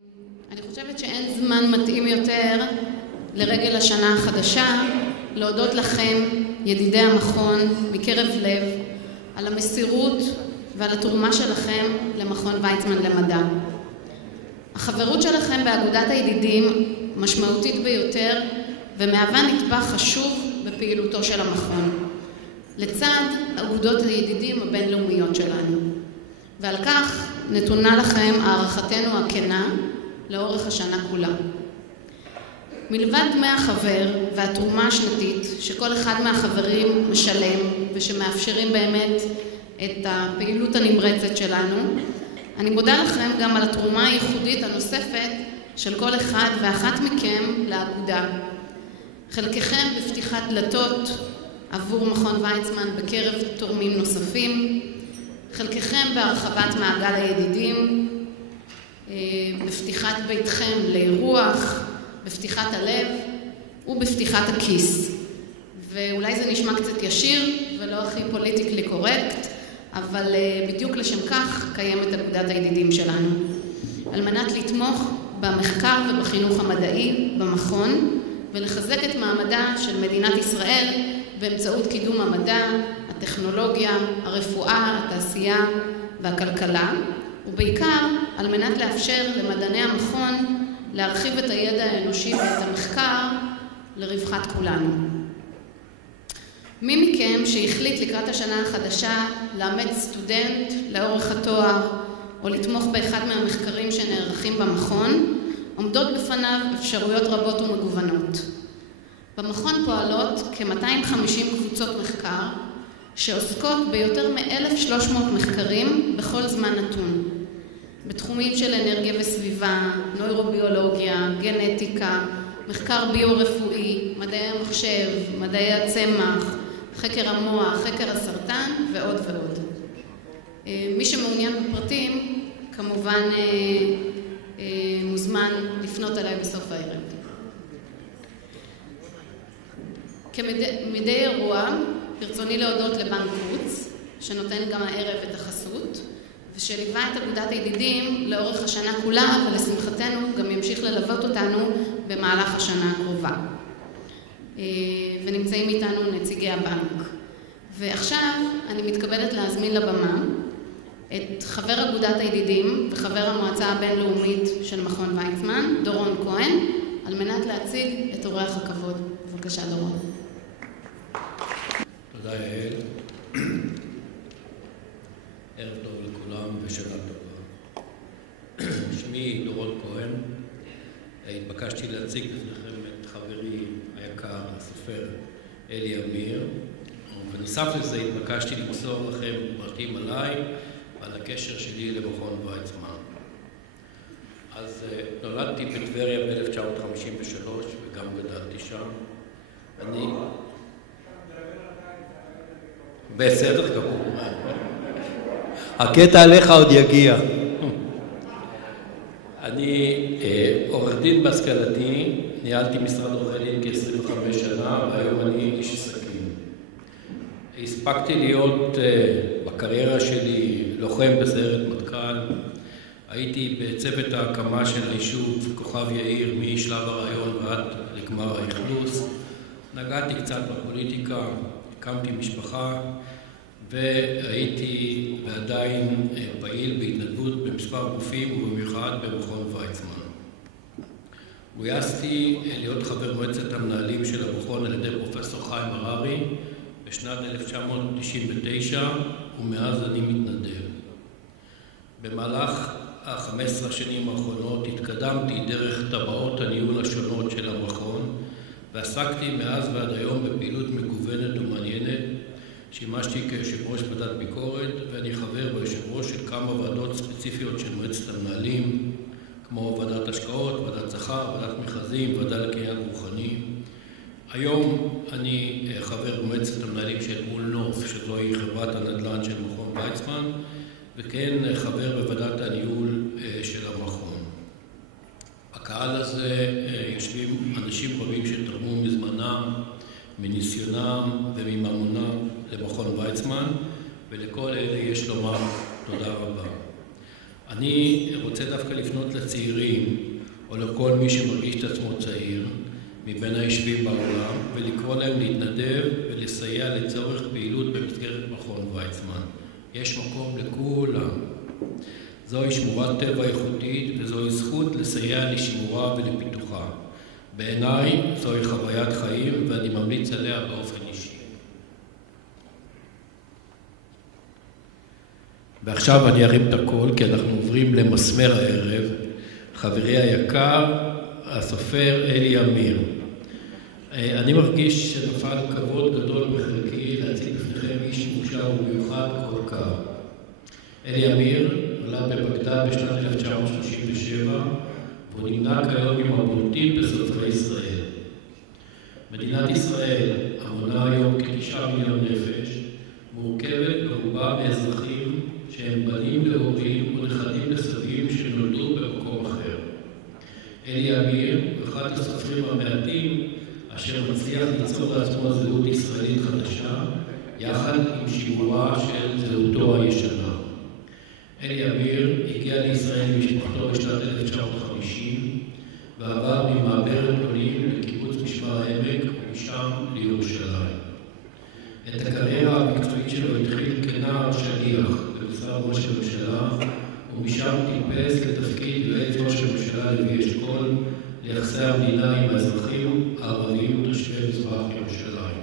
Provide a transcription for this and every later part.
אני חושבת שאין זמן מתאים יותר לרגל השנה החדשה להודות לכם, ידידי המכון, מקרב לב, על המסירות ועל התרומה שלכם למכון ויצמן למדע. החברות שלכם באגודת הידידים משמעותית ביותר ומהווה נדבך חשוב בפעילותו של המכון, לצד אגודות הידידים הבינלאומיות שלנו. ועל כך נתונה לכם הערכתנו הכנה לאורך השנה כולה. מלבד דמי החבר והתרומה השנתית שכל אחד מהחברים משלם ושמאפשרים באמת את הפעילות הנמרצת שלנו, אני מודה לכם גם על התרומה הייחודית הנוספת של כל אחד ואחת מכם לאגודה. חלקכם בפתיחת דלתות עבור מכון ויצמן בקרב תורמים נוספים, חלקכם בהרחבת מעגל הידידים, בפתיחת ביתכם לאירוח, בפתיחת הלב ובפתיחת הכיס. ואולי זה נשמע קצת ישיר ולא הכי פוליטיקלי קורקט, אבל בדיוק לשם כך קיימת אגודת הידידים שלנו. על מנת לתמוך במחקר ובחינוך המדעי במכון ולחזק את מעמדה של מדינת ישראל באמצעות קידום המדע, הטכנולוגיה, הרפואה, התעשייה והכלכלה, ובעיקר על מנת לאפשר למדעני המכון להרחיב את הידע האנושי ואת המחקר לרווחת כולנו. מי מכם שהחליט לקראת השנה החדשה לאמץ סטודנט לאורך התואר או לתמוך באחד מהמחקרים שנערכים במכון, עומדות בפניו אפשרויות רבות ומגוונות. במכון פועלות כ-250 קבוצות מחקר שעוסקות ביותר מ-1,300 מחקרים בכל זמן נתון. בתחומים של אנרגיה וסביבה, נוירוביולוגיה, גנטיקה, מחקר ביו-רפואי, מדעי המחשב, מדעי הצמח, חקר המוח, חקר הסרטן ועוד ועוד. מי שמעוניין בפרטים כמובן מוזמן לפנות אליי בסוף הערב. כמדי אירוע, ברצוני להודות לבנק חוץ, שנותן גם הערב את החסות, ושליווה את אגודת הידידים לאורך השנה כולה, ולשמחתנו גם ימשיך ללוות אותנו במהלך השנה הקרובה. ונמצאים איתנו נציגי הבנק. ועכשיו אני מתכבדת להזמין לבמה את חבר אגודת הידידים וחבר המועצה הבינלאומית של מכון ויצמן, דורון כהן, על מנת להציג את אורח הכבוד. בבקשה, דורון. תודה, יעל. ערב טוב לכולם ושנה טובה. שמי דורון כהן. התבקשתי להציג בפניכם את חברי היקר, הסופר אלי אמיר. בנוסף לזה התבקשתי למסור לכם פרטים עליי ועל הקשר שלי למכון ויצמן. אז נולדתי בטבריה ב-1953 וגם גדלתי שם. אני... בסדר גמור. הקטע עליך עוד יגיע. אני עורך דין בהשכלתי, ניהלתי משרד עורכי דין כ-25 שנה, והיום אני איש עסקים. הספקתי להיות בקריירה שלי לוחם בסיירת מטכ"ל, הייתי בצוות ההקמה של היישוב כוכב יאיר משלב הרעיון ועד לגמר האכלוס, נגעתי קצת בפוליטיקה, הקמתי משפחה, והייתי ועדיין פעיל בהתנדבות במספר גופים ובמיוחד במכון ויצמן. גויסתי להיות חבר מועצת המנהלים של המכון על ידי פרופסור חיים הררי בשנת 1999, ומאז אני מתנדב. במהלך 15 השנים האחרונות התקדמתי דרך טבעות הניהול השונות של המכון, ועסקתי מאז ועד היום בפעילות מגוונת ומעניינת. שימשתי כיושב ראש ועדת ביקורת, ואני חבר ביושב ראש של כמה ועדות ספציפיות של מועצת המנהלים, כמו ועדת השקעות, ועדת שכר, ועדת מכרזים, ועדה לקניין רוחני. היום אני חבר במועצת המנהלים של מול נוף, שזוהי חברת הנדל"ן של מכון ויצמן, וכן חבר בוועדת הניהול של המכון. הקהל הזה יושבים אנשים רבים שתרמו מזמנם, מניסיונם ומממונם למכון ויצמן, ולכל אלה יש לומר תודה רבה. אני אני רוצה דווקא לפנות לצעירים, או לכל מי שמרגיש את עצמו צעיר, מבין היושבים בעולם, ולקרוא להם להתנדב ולסייע לצורך פעילות במסגרת מכון ויצמן. יש מקום לכולם. זוהי שמורת טבע איכותית, וזוהי זכות לסייע לשימורה ולפיתוחה. בעיניי זוהי חוויית חיים, ואני ממליץ עליה באופן אישי. ועכשיו אני ארים את הכל, כי אנחנו עוברים למסמר הערב. חברי היקר, הסופר אלי אמיר. אני מרגיש שנפל כבוד גדול בחלקי להציג בפניכם איש מוכשר ומיוחד כל כך. אלי אמיר נולד בבגדד בשנת 1937, והוא נמנה כיום עם הבולטים בסופרי ישראל. מדינת ישראל, המונה היום כ9 מיליון נפש, מורכבת ברובה מאזרחים שהם בנים להורים ונכדים לסבים שנולדו במקום אחר. אלי אמיר הוא אחד הסופרים המעטים אשר מצליח ליצור לעצמו זהות ישראלית חדשה, יחד עם שימורה של זהותו הישנה. אלי אמיר הגיע לישראל משפחתו בשנת 1950, ועבר ממעברת עולים לקיבוץ משמר העמק ומשם לירושלים. את הקריירה המקצועית שלו התחיל כנער שליח במשרד ראש הממשלה, ומשם טיפס לתפקיד יועץ ראש הממשלה לוי אשכול ליחסי המדינה עם האזרחים הערבים תושבי מזרח ירושלים.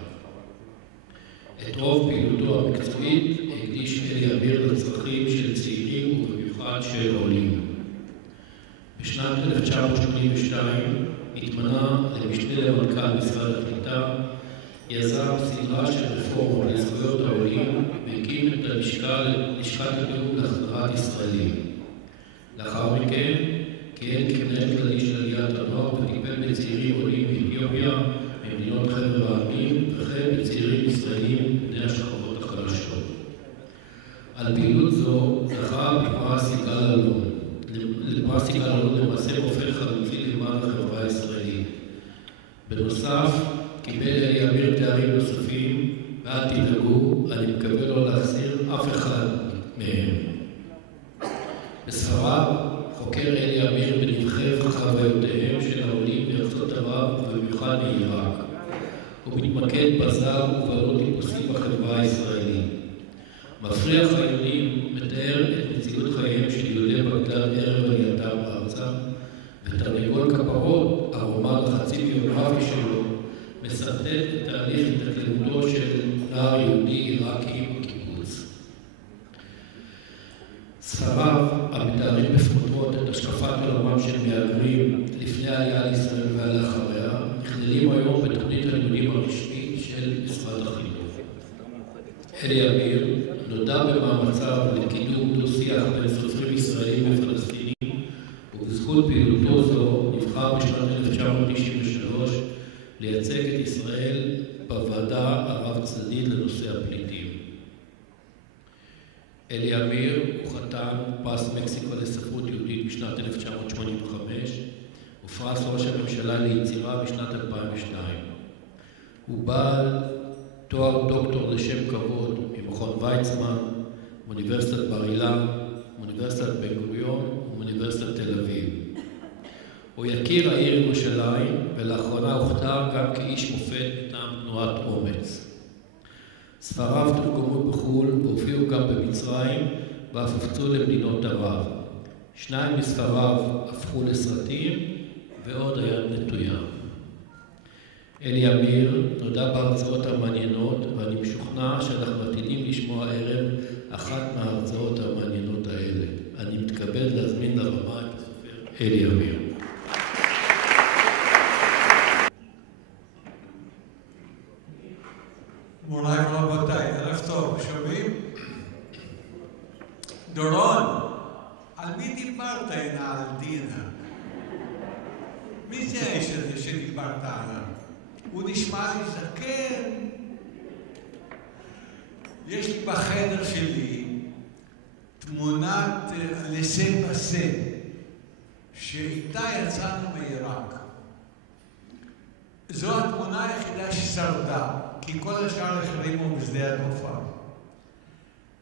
את רוב פעילותו המקצועית הקדיש אלי אמיר לצרכים של צעירים ובמיוחד של עולים. בשנת 1982 התמנה למשנה למנכ"ל משרד הקליטה, יזם סדרה של רפורמות לזכויות העולים והקים את לשכת הדירוג להחזרת ישראלים. לאחר מכן כיהן כמנהל כללי של עליית הנוער וטיפל בצעירים עולים מאתיופיה, ממדינות חבר העמים, וכן בצעירים ישראלים בני השכבות החלשות. על פעילות זו זכה בפרס יגאל אלון. לפרס יגאל אלון למעשה רופא חלוצי למען החברה הישראלית. בנוסף, קיבל אלי אמיר תארים נוספים, ואל תדאגו, אני מקווה לא להחסיר אף אחד מהם. בספריו חוקר אלי אמיר בנבחי חוויותיהם של העולים מארצות ערב ובמיוחד מעיראק. הוא מתמקד בזר ובעלות טיפוסים בחברה הישראלית. מפריח היונים מתאר את מציאות חייהם של יהודי בגדד ערב עלייתם ארצה, ותרנגול כפרות, הרומן החצי ביוגרפי שלו, מסרטט את תהליך התאקלמותו של נער יהודי עיראקי בקיבוץ. ספריו המתארים בפרוטרוט את השקפת עולמם של מהגרים לפני העלייה לישראל ולאחריה, נכללים היום בתוכנית הלימודים הרשמית של משרד החינוך. אלי אמיר נודע במאמציו לקידום דו-שיח בין סופרים ישראלים ופלסטינים, ובזכות פעילותו זו נבחר בשנת 1993 לייצג את ישראל בוועדה הרב-צדדית לנושא הפליטים. אלי אמיר הוא חתן פרס מקסיקו לספרות יהודית בשנת 1985 ופרס ראש הממשלה ליצירה בשנת 2002. הוא בעל תואר דוקטור לשם כבוד ממכון ויצמן, מאוניברסיטת בר אילן, מאוניברסיטת בן גוריון ומאוניברסיטת תל אביב. הוא יכיר העיר ירושלים, ולאחרונה הוכתר גם כאיש מופת מטעם תנועת אומץ. ספריו תורגמו בחו"ל והופיעו גם במצרים, ואף הופצו למדינות ערב. 2 מספריו הפכו לסרטים, ועוד היד נטויה. אלי אמיר נודע בהרצאות המעניינות, ואני משוכנע שאנחנו עתידים לשמוע הערב אחת מההרצאות המעניינות האלה. אני מתכבד להזמין לרמה את הסופר אלי אמיר. מוריי ורבותיי, ערב טוב, שומעים? דורון, על מי דיברת הנה על דינה? מי זה האיש הזה שדיברת עליו? הוא נשמע לי זקן. יש לי בחדר שלי תמונת לסה פסה, שאיתה יצאנו מעיראק. זו התמונה היחידה ששרדה, כי כל השאר החרימו בשדה התעופה.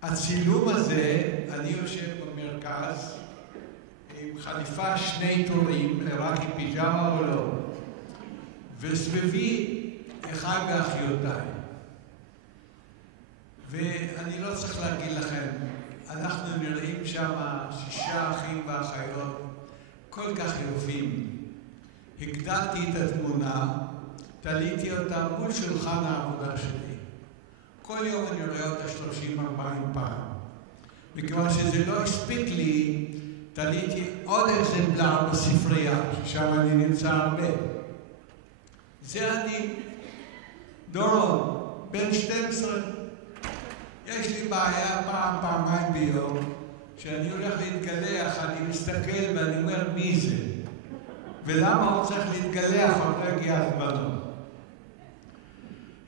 הצילום הזה, אני יושב במרכז, עם חליפה 2 טורים, רק עם פיג'מה או לא, וסביבי אחיי ואחיותיי. ואני לא צריך להגיד לכם, אנחנו נראים שם 6 אחים ואחיות כל כך יפים. הגדלתי את התמונה, תליתי אותה מול שולחן העבודה שלי. כל יום אני רואה אותה 30-40 פעם. מכיוון שזה לא הספיק לי, תליתי עוד אקזמפלר בספרייה, ששם אני נמצא הרבה. זה אני, דורון, בן 12. יש לי בעיה פעמיים ביום, שאני הולך להתגלח, אני מסתכל ואני אומר מי זה? ולמה הוא צריך להתגלח אחרי הגיע הזמנו?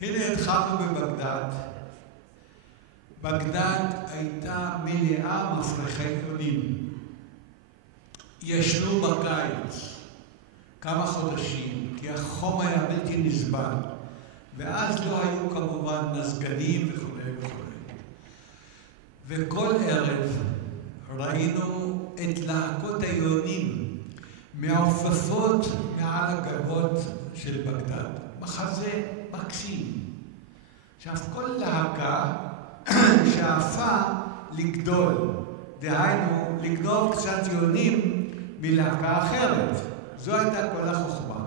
הנה התחלנו בבגדד. בגדד הייתה מלאה מפרחי יונים. ישנו בקיץ כמה חודשים, כי החום היה בלתי נסבל, ואז לא היו כמובן מזגנים וכו' וכו'. וכל ערב ראינו את להקות היונים מעופפות מעל הגגות של בגדד. מחזה מקסים. עכשיו, כל להקה שאפה לגדול, דהיינו, לגנוב קצת יונים מלהקה אחרת. זו הייתה כל החוכמה.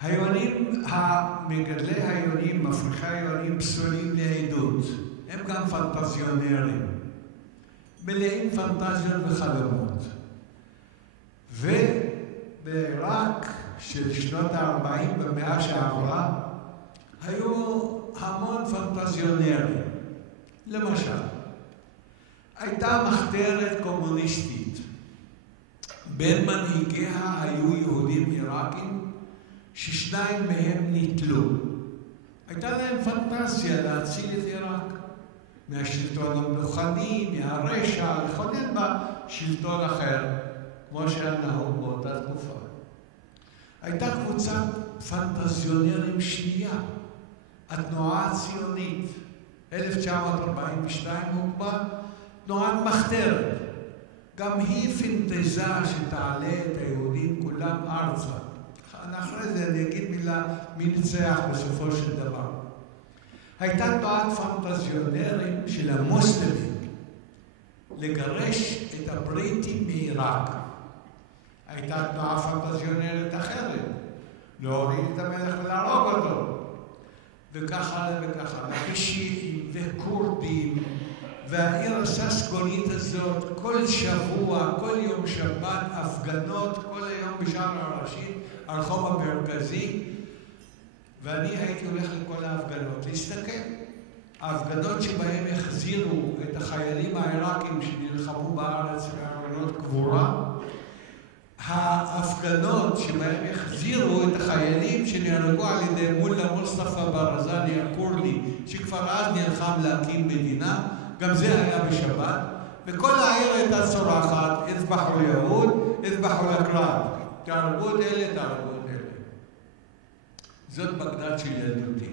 היונים, מגדלי היונים, מפריחי היונים, פסולים לעדות. הם גם פנטזיונרים. מלאים פנטזיות וחלומות. ובעיראק של שנות ה-40 במאה שעברה, היו המון פנטזיונרים. למשל, הייתה מחתרת קומוניסטית. בין מנהיגיה היו יהודים עיראקים, ש2 מהם נתלו. הייתה להם פנטזיה להציל את עיראק מהשלטון המלוכני, מהרשע, לכונן בה שלטון אחר, כמו שהיה נהוג באותה תקופה. הייתה קבוצת פנטזיונרים שנייה, התנועה הציונית. 1942 הוקמה תנועת מחתרת. גם היא פנטזה שתעלה את היהודים כולם ארצה. אחרי זה אני אגיד מילה מי ניצח בסופו של דבר. הייתה תנועת פנטזיונרים של המוסלמים לגרש את הבריטים מעיראק. הייתה תנועה פנטזיונרית אחרת, להוריד את המלך ולהרוג אותו. וככה וככה, ושיעים וקורדים, והעיר הססגונית הזאת, כל שבוע, כל יום שבת, הפגנות, כל היום בשער הראשי, הרחוב המרכזי, ואני הייתי הולך לכל ההפגנות, להסתכל. ההפגנות שבהם החזירו את החיילים העיראקים שנלחמו בארץ בארונות קבורה, ההפגנות שבהם החזירו את החיילים שנהרגו על ידי מולה מוסטפא ברזני הכורדי, שכבר אז נלחם להקים מדינה, גם זה היה בשבת, וכל העיר הייתה צורחת, אצבחו יהוד, אצבחו לקרב, תהרגו את אלה, תהרגו את אלה. זאת בגדד של ילדותי.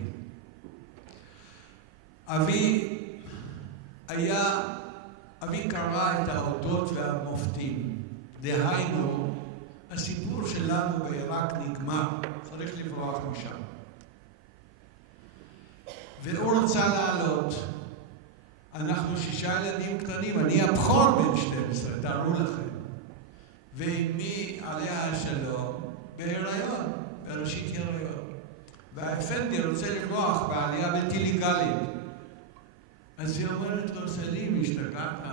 אבי קרא את האותות והמופתים. דהיינו, הסיפור שלנו בעיראק נגמר, צריך לברוח משם. והוא רצה לעלות. אנחנו 6 ילדים קטנים, אני הבכור בן 12, תארו לכם. ואמי עליה השלום בהיריון, בראשית הריון. והאפנדי רוצה לברוח בעלייה בלתי לגלית. אז היא אומרת לו, סלים, השתגעת?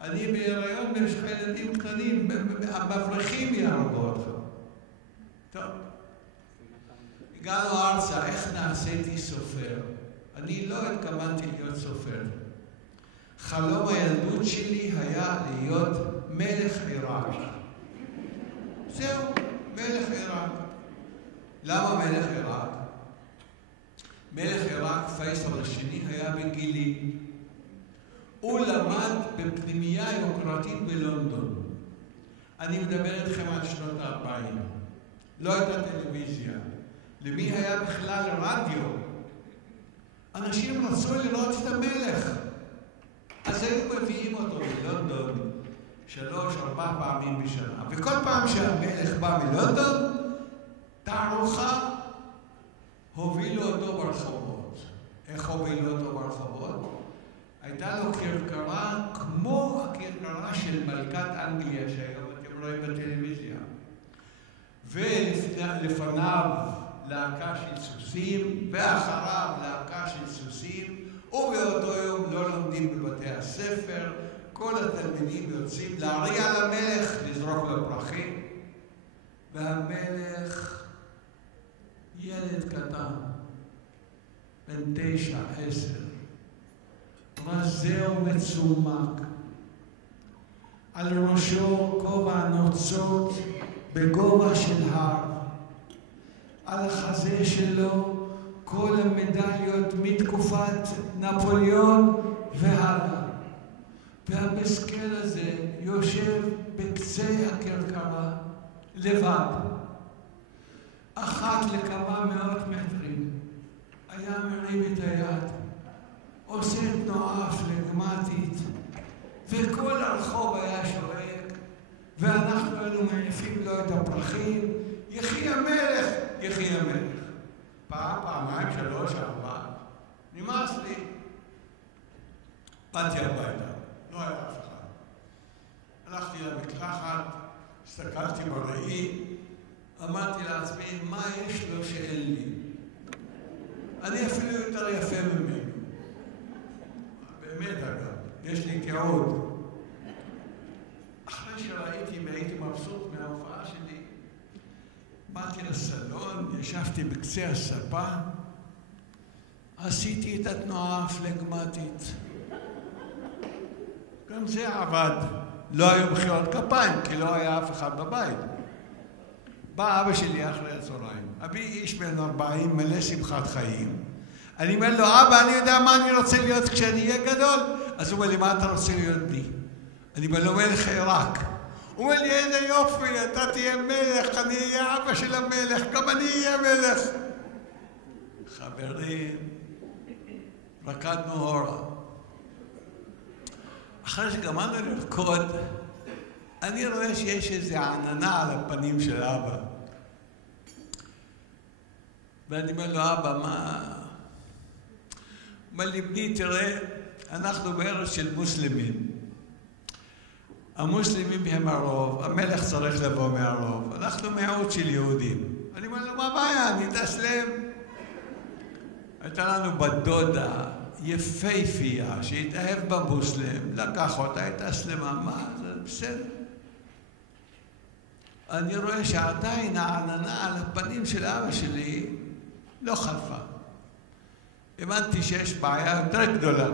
אני בהיריון בין 2 ילדים קטנים, המבריחים יהרגו אותך. טוב. הגענו ארצה, איך נעשיתי סופר? אני לא התכוונתי להיות סופר. חלום הילדות שלי היה להיות מלך עיראק. זהו, מלך עיראק. למה מלך עיראק? מלך עיראק, פייסל השני, היה בגילי. הוא למד בפנימייה יוקרתית בלונדון. אני מדבר איתכם על שנות ה-40. לא הייתה טלוויזיה. למי היה בכלל רדיו? אנשים רצו לראות את המלך. אז היו מביאים אותו בלונדון, 3-4 פעמים בשנה. וכל פעם שהמלך בא מלונדון, תערוכה, הובילו אותו ברחובות. איך הובילו אותו ברחובות? הייתה לו כרכרה כמו הכרכרה של מלכת אנגליה שהיום אתם רואים בטלוויזיה. ולפניו להקה של סוסים, ואחריו להקה של סוסים, ובאותו יום לא לומדים בבתי הספר, כל התלמידים יוצאים להריע למלך, לזרוק לו פרחים, והמלך, ילד קטן, בן 9-10, רזה ומצומק, על ראשו כובע נוצות בגובה של הר, על החזה שלו כל המדליות מתקופת נפוליאון והלאה. והמסכן הזה יושב בקצה הכרכרה לבד. אחת לכמה מאות מטרים היה מרים את היד, עושה תנועה פלגמטית, וכל הרחוב היה שורק, ואנחנו היינו מעיפים לו את הפרחים, יחי המלך, יחי המלך. פעם, פעמיים, 3, 4, נמאס לי. באתי הביתה, לא היה אף אחד. הלכתי למקלחת, הסתכלתי בראי, אמרתי לעצמי, מה יש לו שאין לי? אני אפילו יותר יפה ממנו. באמת אגב, יש לי תיעוד. אחרי שראיתי והייתי מבסוט מההופעה שלי, באתי לסלון, ישבתי בקצה הספה, עשיתי את התנועה הפלגמטית. גם זה עבד. לא היו מחיאות כפיים, כי לא היה אף אחד בבית. בא אבא שלי אחרי הצהריים. אבי איש בן 40, מלא שמחת חיים. אני אומר לו, אבא, אני יודע מה אני רוצה להיות כשאני אהיה גדול. אז הוא אומר לי, מה אתה רוצה להיות בי? אני אומר לו, מלך עיראק. הוא אומר לי, איזה יופי, אתה תהיה מלך, אני אהיה אבא של המלך, גם אני אהיה מלך. חברים, רקדנו הורה. אחרי שגמרנו לרקוד, אני רואה שיש איזו עננה על הפנים של אבא. ואני אומר לו, אבא, מה? הוא אומר לי, בני, תראה, אנחנו בארץ של מוסלמים. המוסלמים הם הרוב, המלך צריך לבוא מהרוב. אנחנו מיעוט של יהודים. אני אומר לו, מה הבעיה? אני תסלם. הייתה לנו בת דודה יפהפייה שהתאהב במוסלם, לקח אותה, הייתה סלמה, מה? זה בסדר. אני רואה שעדיין העננה על הפנים של אבא שלי לא חלפה. הבנתי שיש בעיה יותר גדולה.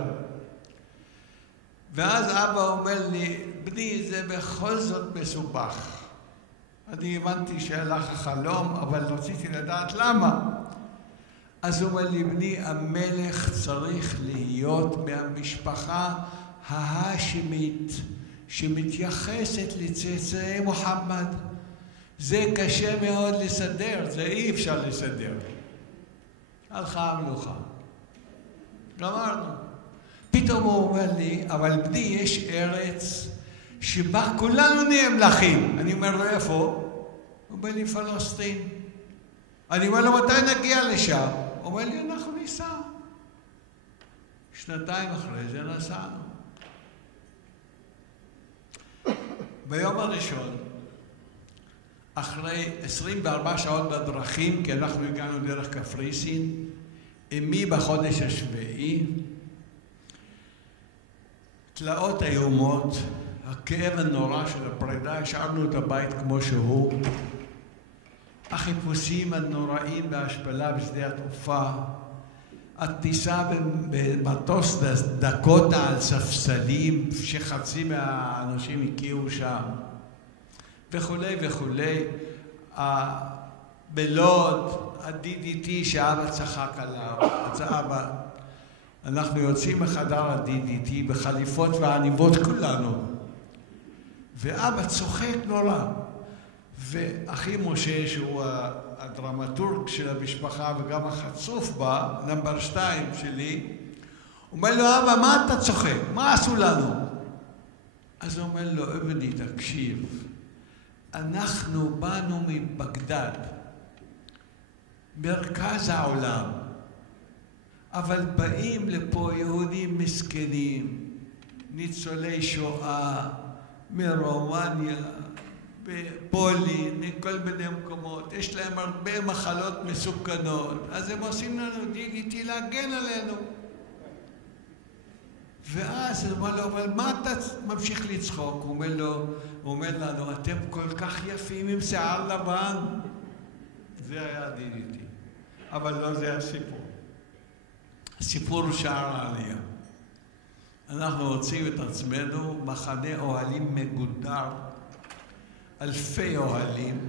ואז אבא אומר לי, בני, זה בכל זאת מסובך. אני הבנתי שהלך החלום, אבל רציתי לדעת למה. אז הוא אומר לי, בני, המלך צריך להיות מהמשפחה ההאשמית שמתייחסת לצאצאי מוחמד. זה קשה מאוד לסדר, זה אי אפשר לסדר. הלכה המלוכה. גמרנו. פתאום הוא אומר לי, אבל בני, יש ארץ שבה כולנו נהיה מלכים. אני אומר לו, איפה? הוא אומר לי, פלסטין. אני אומר לו, מתי נגיע לשם? הוא אומר לי, אנחנו ניסע. 2 אחרי זה נסענו. ביום הראשון, אחרי 24 שעות בדרכים, כי אנחנו הגענו דרך קפריסין, אמי בחודש השביעי, תלאות איומות, הכאב הנורא של הפרידה, השארנו את הבית כמו שהוא, החיפושים הנוראים וההשפלה בשדה התעופה, הטיסה במטוס דקוטה על ספסלים שחצי מהאנשים הקיעו שם, וכולי וכולי. בלוד, ה-DDT שאבא צחק עליו, אבא, אנחנו יוצאים מחדר ה-DDT בחליפות ועניבות כולנו, ואבא צוחק נורא. ואחי משה, שהוא הדרמטורג של המשפחה וגם החצוף בה, נאמבר 2 שלי, אומר לו, אבא, מה אתה צוחק? מה עשו לנו? אז הוא אומר לו, אבני, תקשיב, אנחנו באנו מבגדד, מרכז העולם, אבל באים לפה יהודים מסכנים, ניצולי שואה, מרומניה, בפולין, מכל מיני מקומות, יש להם הרבה מחלות מסוכנות, אז הם עושים לנו DDT להגן עלינו. ואז הוא אומר לו, אבל מה אתה ממשיך לצחוק? הוא אומר לנו, אתם כל כך יפים עם שיער לבן. זה היה DDT. אבל לא זה הסיפור. הסיפור הוא שער העלייה. אנחנו רוצים את עצמנו מחנה אוהלים מגודר, אלפי אוהלים,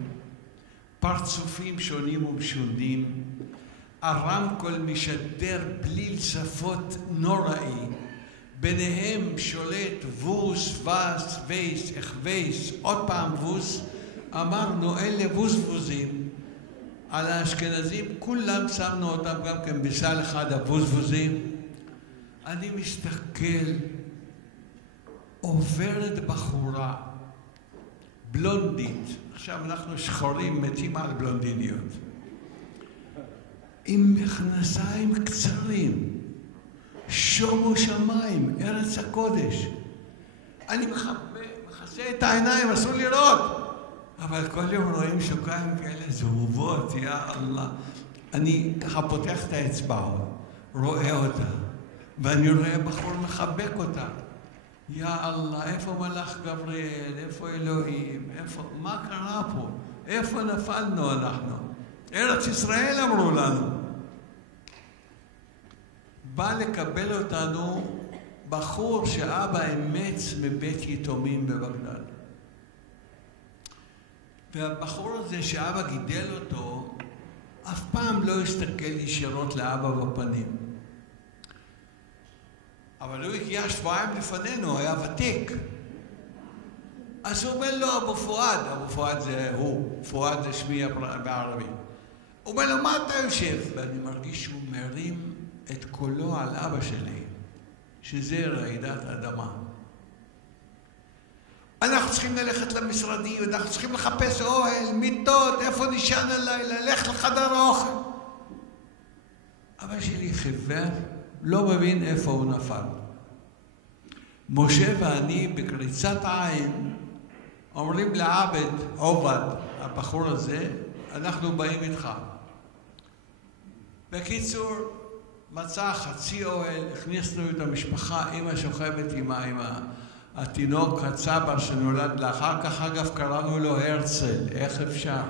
פרצופים שונים ומשונים, הרמקול משדר בליל שפות נוראי, ביניהם שולט ווס, וס, וייס, אכוויס, עוד פעם ווס, אמרנו אלה ווסבוזים, על האשכנזים כולם שמנו אותם גם כן בסל אחד הווסבוזים. אני מסתכל, עוברת בחורה, בלונדית, עכשיו אנחנו שחורים מתים על בלונדיניות, עם מכנסיים קצרים, שומו שמיים, ארץ הקודש. אני מכסה את העיניים, אסור לראות. אבל כל יום רואים שוקיים כאלה זהובות, יא אללה. אני ככה פותח את האצבעות, רואה אותה, ואני רואה בחור מחבק אותה. יא אללה, איפה מלאך גבריאל, איפה אלוהים, מה קרה פה? איפה נפלנו אנחנו? ארץ ישראל אמרו לנו. בא לקבל אותנו בחור שאבא אמץ מבית יתומים בבגדד. והבחור הזה שאבא גידל אותו, אף פעם לא הסתכל ישירות לאבא בפנים. אבל הוא הגיע שבועיים לפנינו, היה ותיק. אז הוא אומר לו, אבו פואד זה הוא, פואד זה שמי בערבי. הוא אומר לו, מה אתה יושב? ואני מרגיש שהוא מרים את קולו על אבא שלי, שזה רעידת אדמה. אנחנו צריכים ללכת למשרדים, אנחנו צריכים לחפש אוהל, מיטות, איפה נשען הלילה, לך לחדר האוכל. אבא שלי חיוור, לא מבין איפה הוא נפל. משה ואני בקריצת עין אומרים לעבד, עובד, הבחור הזה, אנחנו באים איתך. בקיצור, מצא חצי אוהל, הכניסנו את המשפחה, אמא שוכבת עם התינוק הצבר שנולד לה, אחר כך אגב קראנו לו הרצל, איך אפשר?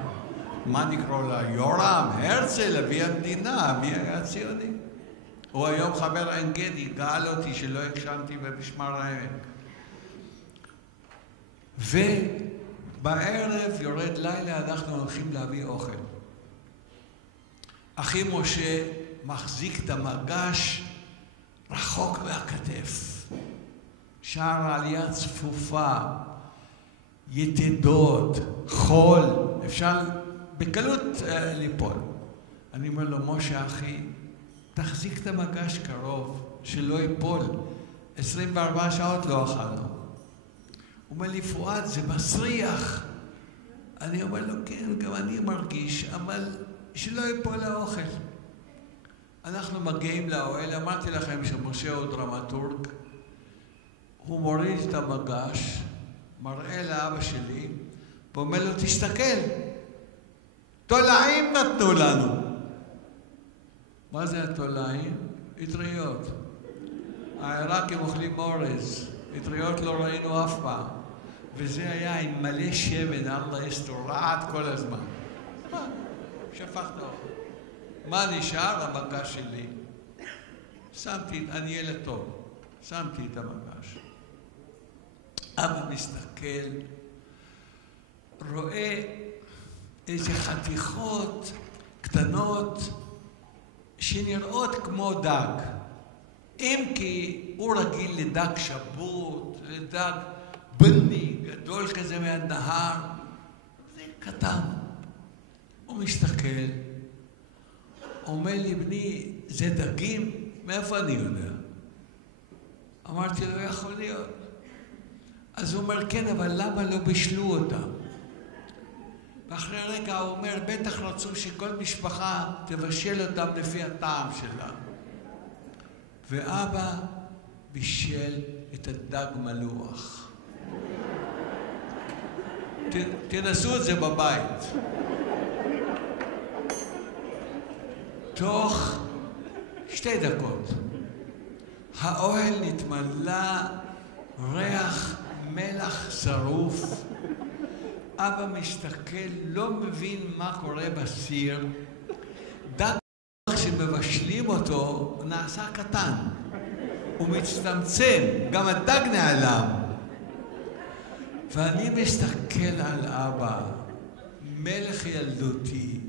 מה נקרא לה? יורם, הרצל, אבי המדינה, מי היה ציוני? הוא היום חבר עין גדי, גאל אותי שלא הקשנתי במשמר העמק. ובערב יורד לילה, אנחנו הולכים להביא אוכל. אחי משה מחזיק את המגש רחוק מהכתף. שער העלייה צפופה, יתדות, חול, אפשר בקלות ליפול. אני אומר לו, משה אחי, תחזיק את המגש קרוב, שלא ייפול. 24 שעות לא אכלנו. הוא אומר לי, פואד, זה מסריח. אני אומר לו, כן, גם אני מרגיש, אבל שלא ייפול האוכל. אנחנו מגיעים לאוהל, אמרתי לכם שמשה הוא דרמטורג, הוא מוריד את המגש, מראה לאבא שלי, ואומר לו, תסתכל, תולעים נתנו לנו. מה זה התולעים? אטריות. העיראקים אוכלים אורז, אטריות לא ראינו אף פעם. וזה היה עם מלא שמן, אללה יסתור, רעד כל הזמן. שפכת אוכל. מה נשאר? המגש שלי. אני ילד טוב, שמתי את המגש. אבא מסתכל, רואה איזה חתיכות קטנות שנראות כמו דג. אם כי הוא רגיל לדג שבות, לדג בני, גדול כזה מהנהר, זה קטן. הוא מסתכל, אומר לי, בני, זה דגים? מאיפה אני יודע? אמרתי לו, יכול להיות. אז הוא אומר, כן, אבל למה לא בישלו אותם? ואחרי רגע הוא אומר, בטח רצו שכל משפחה תבשל אותם לפי הטעם שלה. ואבא בישל את הדג מלוח. תנסו את זה בבית. תוך 2 דקות האוהל נתמלא ריח מלח שרוף. אבא מסתכל, לא מבין מה קורה בסיר. דג שמבשלים אותו נעשה קטן, הוא מצטמצם, גם הדג נעלם. ואני מסתכל על אבא, מלך ילדותי,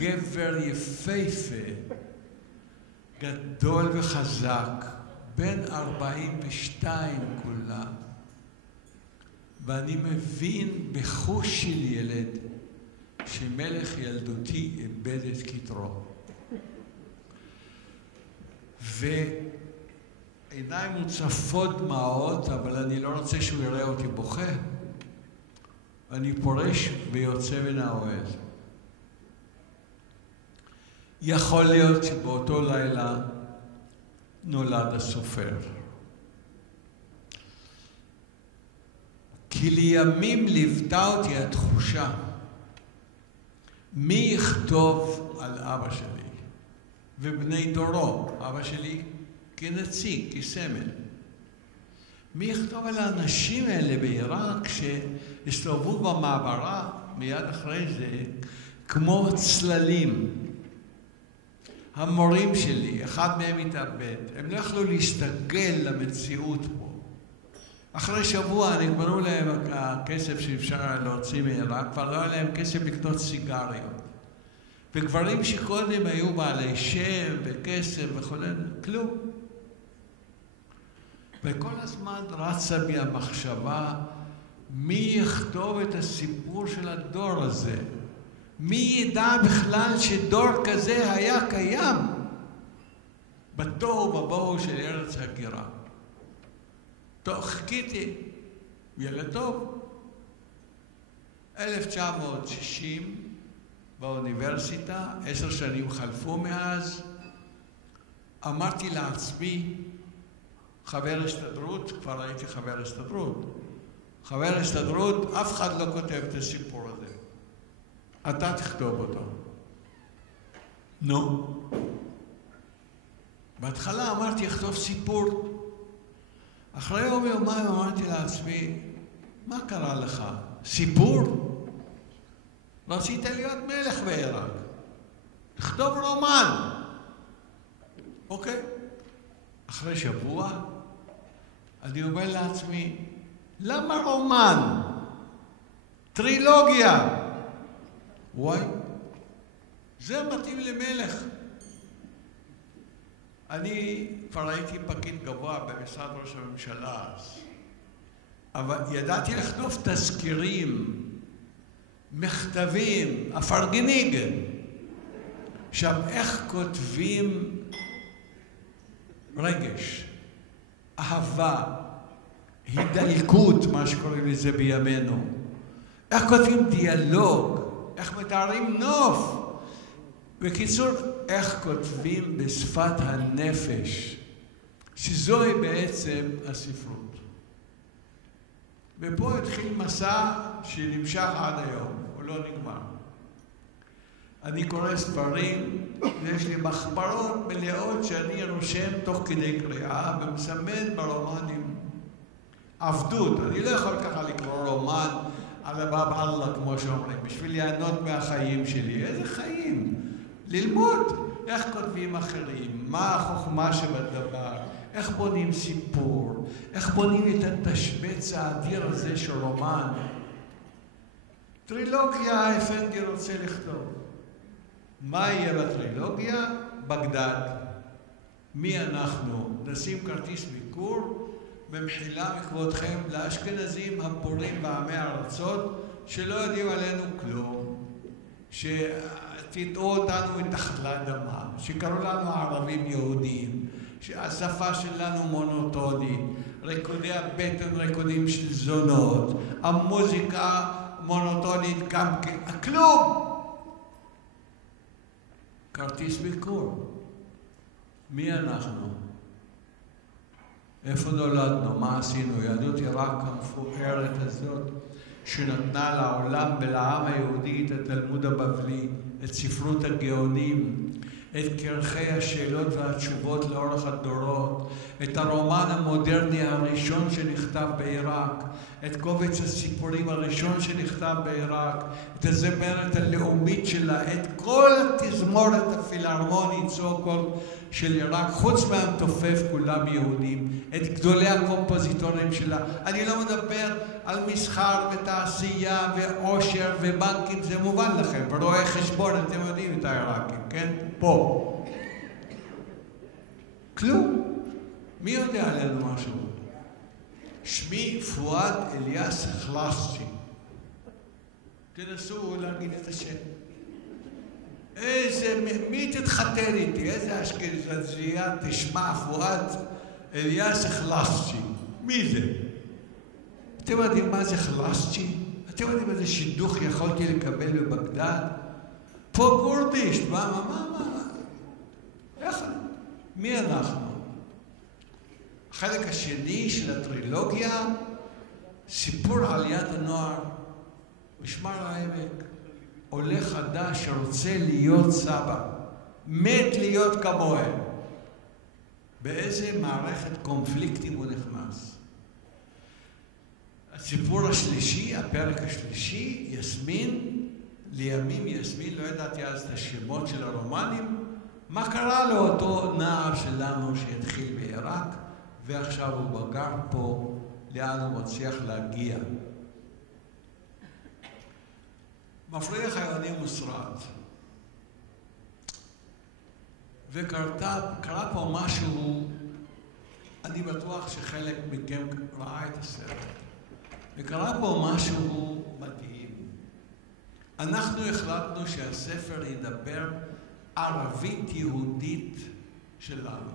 גבר יפהפה, גדול וחזק, בן 42 כולה. ואני מבין בחוש של ילד שמלך ילדותי איבד את כתרו. ועיניים מוצפות דמעות, אבל אני לא רוצה שהוא יראה אותי בוכה. אני פורש ויוצא מן האוהל. יכול להיות שבאותו לילה נולד הסופר. כי לימים ליוותה אותי התחושה, מי יכתוב על אבא שלי ובני דורו, אבא שלי כנציג, כסמל. מי יכתוב על האנשים האלה בעיראק שהסתובבו במעברה מיד אחרי זה כמו צללים. המורים שלי, אחד מהם התאבד, הם לא יכלו להסתגל למציאות פה. אחרי שבוע נגמרו להם הכסף שאפשר להוציא מעיראק, כבר לא היה להם כסף לקנות סיגריות. וגברים שקודם היו בעלי שם וכסף וכל כלום. וכל הזמן רצה בי המחשבה, מי יכתוב את הסיפור של הדור הזה? מי ידע בכלל שדור כזה היה קיים בתוהו ובוהו של ארץ הגירה? טוב, חיכיתי, ילד טוב. 1960 באוניברסיטה, 10 שנים חלפו מאז, אמרתי לעצמי, חבר הסתדרות, כבר הייתי חבר הסתדרות. חבר הסתדרות, אף אחד לא כותב את הסיפור הזה. אתה תכתוב אותו. נו. בהתחלה אמרתי, אכתוב סיפור. אחרי יום יומיים אמרתי לעצמי, מה קרה לך? סיפור? רצית להיות מלך בעיראק. תכתוב רומן. אוקיי. אחרי שבוע, אני אומר לעצמי, למה רומן? טרילוגיה. וואי, זה מתאים למלך. אני כבר הייתי פקיד גבוה במשרד ראש הממשלה, אבל ידעתי לכתוב תזכירים, מכתבים, אפרגניגן. עכשיו, איך כותבים רגש, אהבה, הידייקות, מה שקוראים לזה בימינו? איך כותבים דיאלוג? איך מתארים נוף? בקיצור, איך כותבים בשפת הנפש, שזוהי בעצם הספרות. ופה התחיל מסע שנמשך עד היום, הוא לא נגמר. אני קורא ספרים, ויש לי מחברות מלאות שאני רושם תוך כדי קריאה, ומסמן ברומנים עבדות. אני לא יכול ככה לקרוא רומן על הבא באללה, כמו שאומרים, בשביל ליהנות מהחיים שלי. איזה חיים? ללמוד איך כותבים אחרים, מה החוכמה שבדבר, איך בונים סיפור, איך בונים את התשבץ האדיר הזה של רומן. טרילוגיה, אפנדי רוצה לכתוב. מה יהיה בטרילוגיה? בגדד. מי אנחנו? נשים כרטיס ביקור, במחילה מכבודכם לאשכנזים הפורים בעמי הארצות, שלא יודעים עלינו כלום, שתטעו אותנו מתחת לאדמה, שקראו לנו ערבים יהודים, שהשפה שלנו מונוטונית, ריקודי הבטן, ריקודים של זונות, המוזיקה מונוטונית גם כן, כלום. כרטיס ביקור. מי אנחנו? איפה נולדנו? מה עשינו? יהדות עיראק המפוארת הזאת, שנתנה לעולם ולעם היהודי את התלמוד הבבלי, את ספרות הגאונים, את כרכי השאלות והתשובות לאורך הדורות, את הרומן המודרני הראשון שנכתב בעיראק, את קובץ הסיפורים הראשון שנכתב בעיראק, את הזמרת הלאומית שלה, את כל התזמורת הפילהרמונית סו-קולד של עיראק, חוץ מהמתופף כולם יהודים, את גדולי הקומפוזיטורים שלה. אני לא מדבר על מסחר ותעשייה ועושר ובנקים, זה מובן לכם, ורואי חשבון, אתם יודעים את העיראקים, כן? פה. כלום. מי יודע עלינו משהו? שמי פואד אליאס חלאסצ'י. תנסו להגיד את השם. מי תתחתן איתי? איזה אשכנזייה תשמע פואד אליאס חלאסצ'י. מי זה? אתם יודעים מה זה חלאסצ'י? אתם יודעים איזה שידוך יכולתי לקבל בבגדד? פה גורדישט, מה? איך? מי אנחנו? החלק השני של הטרילוגיה, סיפור עליית הנוער, משמר העמק, עולה חדש שרוצה להיות סבא, מת להיות כמוהם. באיזה מערכת קונפליקטים הוא נכנס? הסיפור השלישי, הפרק השלישי, יסמין, לימים יסמין, לא ידעתי אז את השמות של הרומנים, מה קרה לאותו נער שלנו שהתחיל בעיראק, ועכשיו הוא בגר פה, לאן הוא מצליח להגיע. מפריח היונים מוסרט. וקרה פה משהו, אני בטוח שחלק מכם ראה את הסרט. וקרה פה משהו מדהים. אנחנו החלטנו שהספר ידבר ערבית יהודית שלנו.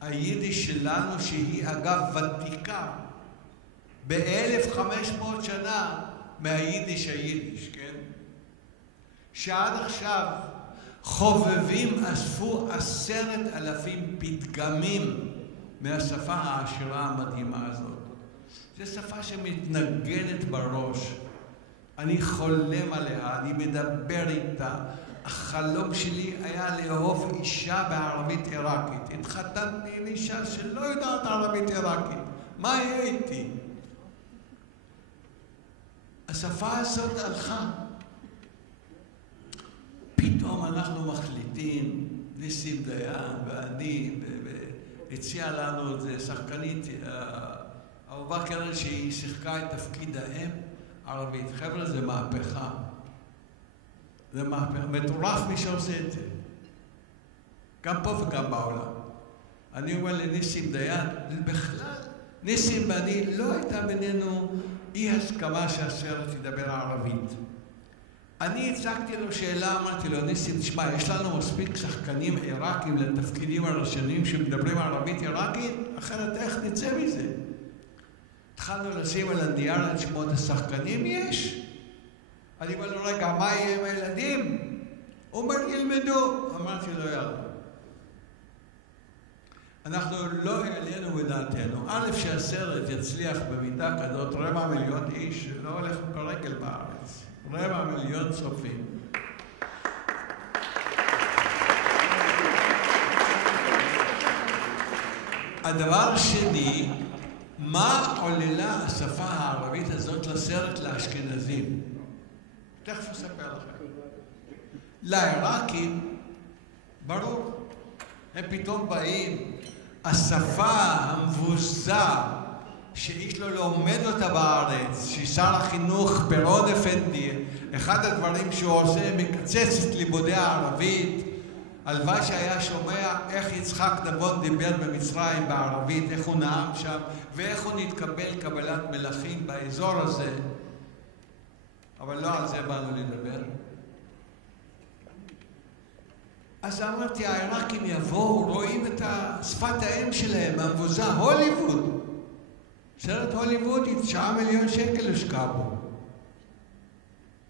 היידיש שלנו, שהיא אגב ותיקה ב-1500 שנה מהיידיש, כן? שעד עכשיו חובבים אספו 10,000 פתגמים מהשפה העשירה המדהימה הזאת. זו שפה שמתנגנת בראש. אני חולם עליה, אני מדבר איתה. החלום שלי היה לאהוב אישה בערבית עיראקית. התחתנתי עם אישה שלא יודעת ערבית עיראקית. מה יהיה איתי? השפה הזאת הלכה. פתאום אנחנו מחליטים, ניסים דיין ואני, הציע לנו את זה שחקנית, אהובה קרן שהיא שיחקה את תפקיד האם ערבית. חבר'ה, זה מהפכה. זה מהפכה. מטורף מי שעושה את זה. גם פה וגם בעולם. אני אומר לניסים דיין, בכלל, ניסים ואני לא הייתה בינינו אי הסכמה שהסרט ידבר ערבית. אני הצגתי לו שאלה, אמרתי לו, ניסים, תשמע, יש לנו מספיק שחקנים עיראקים לתפקידים הראשונים שמדברים ערבית עיראקית, אחרת איך נצא מזה? התחלנו לשים על הנייר את שמות השחקנים, יש. אני אומר לו, רגע, מה יהיה עם הילדים? הוא אומר, ילמדו. אמרתי לו, יאללה. אנחנו לא העלינו בדעתנו. א', שהסרט יצליח במידה כזאת, 250,000 איש לא הולך ברגל בארץ. 250,000 צופים. הדבר השני, מה עוללה השפה הערבית הזאת לסרט לאשכנזים? תכף אספר לכם. לעיראקים, ברור, הם פתאום באים, השפה המבוזה, שאיש לא לומד אותה בארץ, ששר החינוך פירון אפנדי, אחד הדברים שהוא עושה, מקצץ את לימודי הערבית, הלוואי שהיה שומע איך יצחק נבון דיבר במצרים בערבית, איך הוא נאם שם, ואיך הוא נתקבל קבלת מלכים באזור הזה. אבל לא על זה באנו לדבר. אז אמרתי, העיראקים יבואו, רואים את שפת האם שלהם, המבוזה, הוליווד. סרט הוליווד, 9 מיליון שקל השקע בו.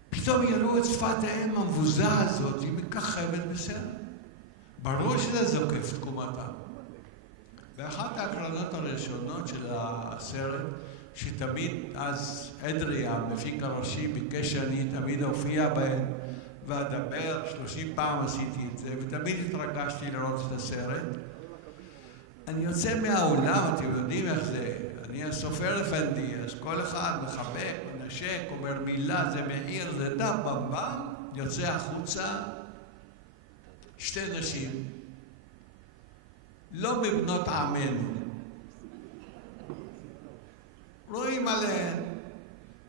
פתאום יראו את שפת האם המבוזה הזאת, היא מככבת בסרט. ברור שזה זוקף תקומתה. באחת ההקרנות הראשונות של הסרט, שתמיד אז אדרי, המפיק הראשי, ביקש שאני תמיד אופיע בהן ואדבר, 30 פעם עשיתי את זה, ותמיד התרגשתי לראות את הסרט. אני יוצא מהאולם, אתם יודעים איך זה, אני הסופר אפנדי, אז כל אחד מחבק, מנשק, אומר מילה, זה מאיר, זה דם, במבם, יוצא החוצה, 2 נשים, לא מבנות עמנו. רואים עליהן.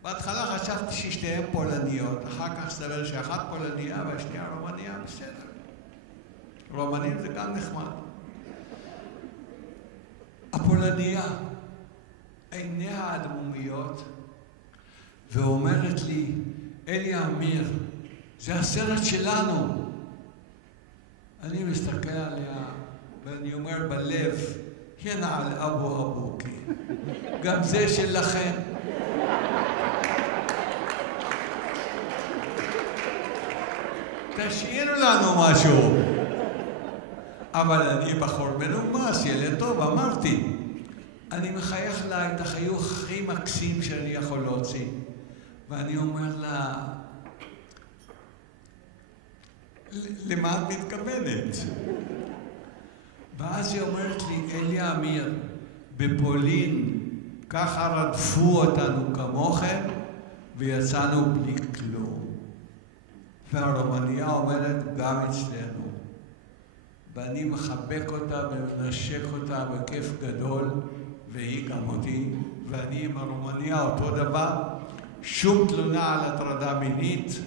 בהתחלה חשבתי ששתיהן פולניות, אחר כך סבר שאחת פולניה והשנייה רומניה, בסדר. רומנים זה גם נחמד. הפולניה, עיניה האדמומיות, ואומרת לי, אלי אמיר, זה הסרט שלנו. אני מסתכל עליה, ואני אומר בלב, הנה על אבו אבוקי, גם זה שלכם. תשאירו לנו משהו. אבל אני בחור מנומס, ילד טוב, אמרתי. אני מחייך לה את החיוך הכי מקסים שאני יכול להוציא. ואני אומר לה, למה את מתכוונת? ואז היא אומרת לי, אלי אמיר, בפולין ככה רדפו אותנו כמוכם ויצאנו בלי כלום. והרומניה אומרת גם אצלנו. ואני מחבק אותה ומנשק אותה בכיף גדול, והיא גם אותי, ואני עם הרומניה אותו דבר, שום תלונה על הטרדה מינית,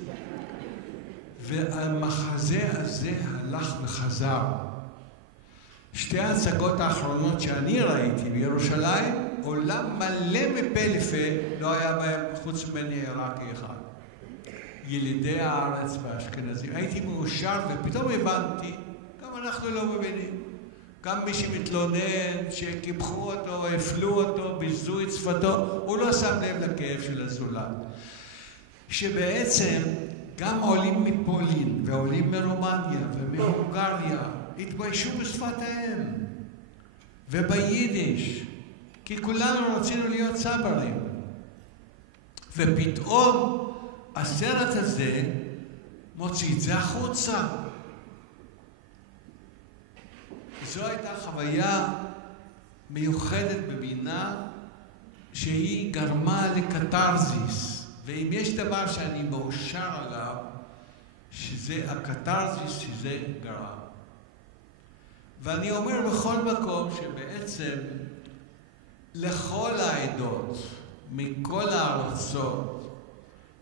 והמחזה הזה הלך וחזר. 2 ההצגות האחרונות שאני ראיתי בירושלים, עולם מלא מפה לפה, לא היה בהם חוץ ממני עיראקי אחד. ילידי הארץ והאשכנזים. הייתי מאושר ופתאום הבנתי, גם אנחנו לא מבינים. גם מי שמתלונן, שקיפחו אותו, הפלו אותו, ביזו את שפתו, הוא לא שם לב לכאב של הזולת. שבעצם גם עולים מפולין ועולים מרומניה ומהונגריה התביישו בשפת האם וביידיש, כי כולנו רצינו להיות צברים. ופתאום הסרט הזה מוציא את זה החוצה. זו הייתה חוויה מיוחדת בבינה שהיא גרמה לקטרזיס. ואם יש דבר שאני מאושר עליו, שזה הקטרזיס שזה גרם. ואני אומר בכל מקום שבעצם לכל העדות, מכל הארצות,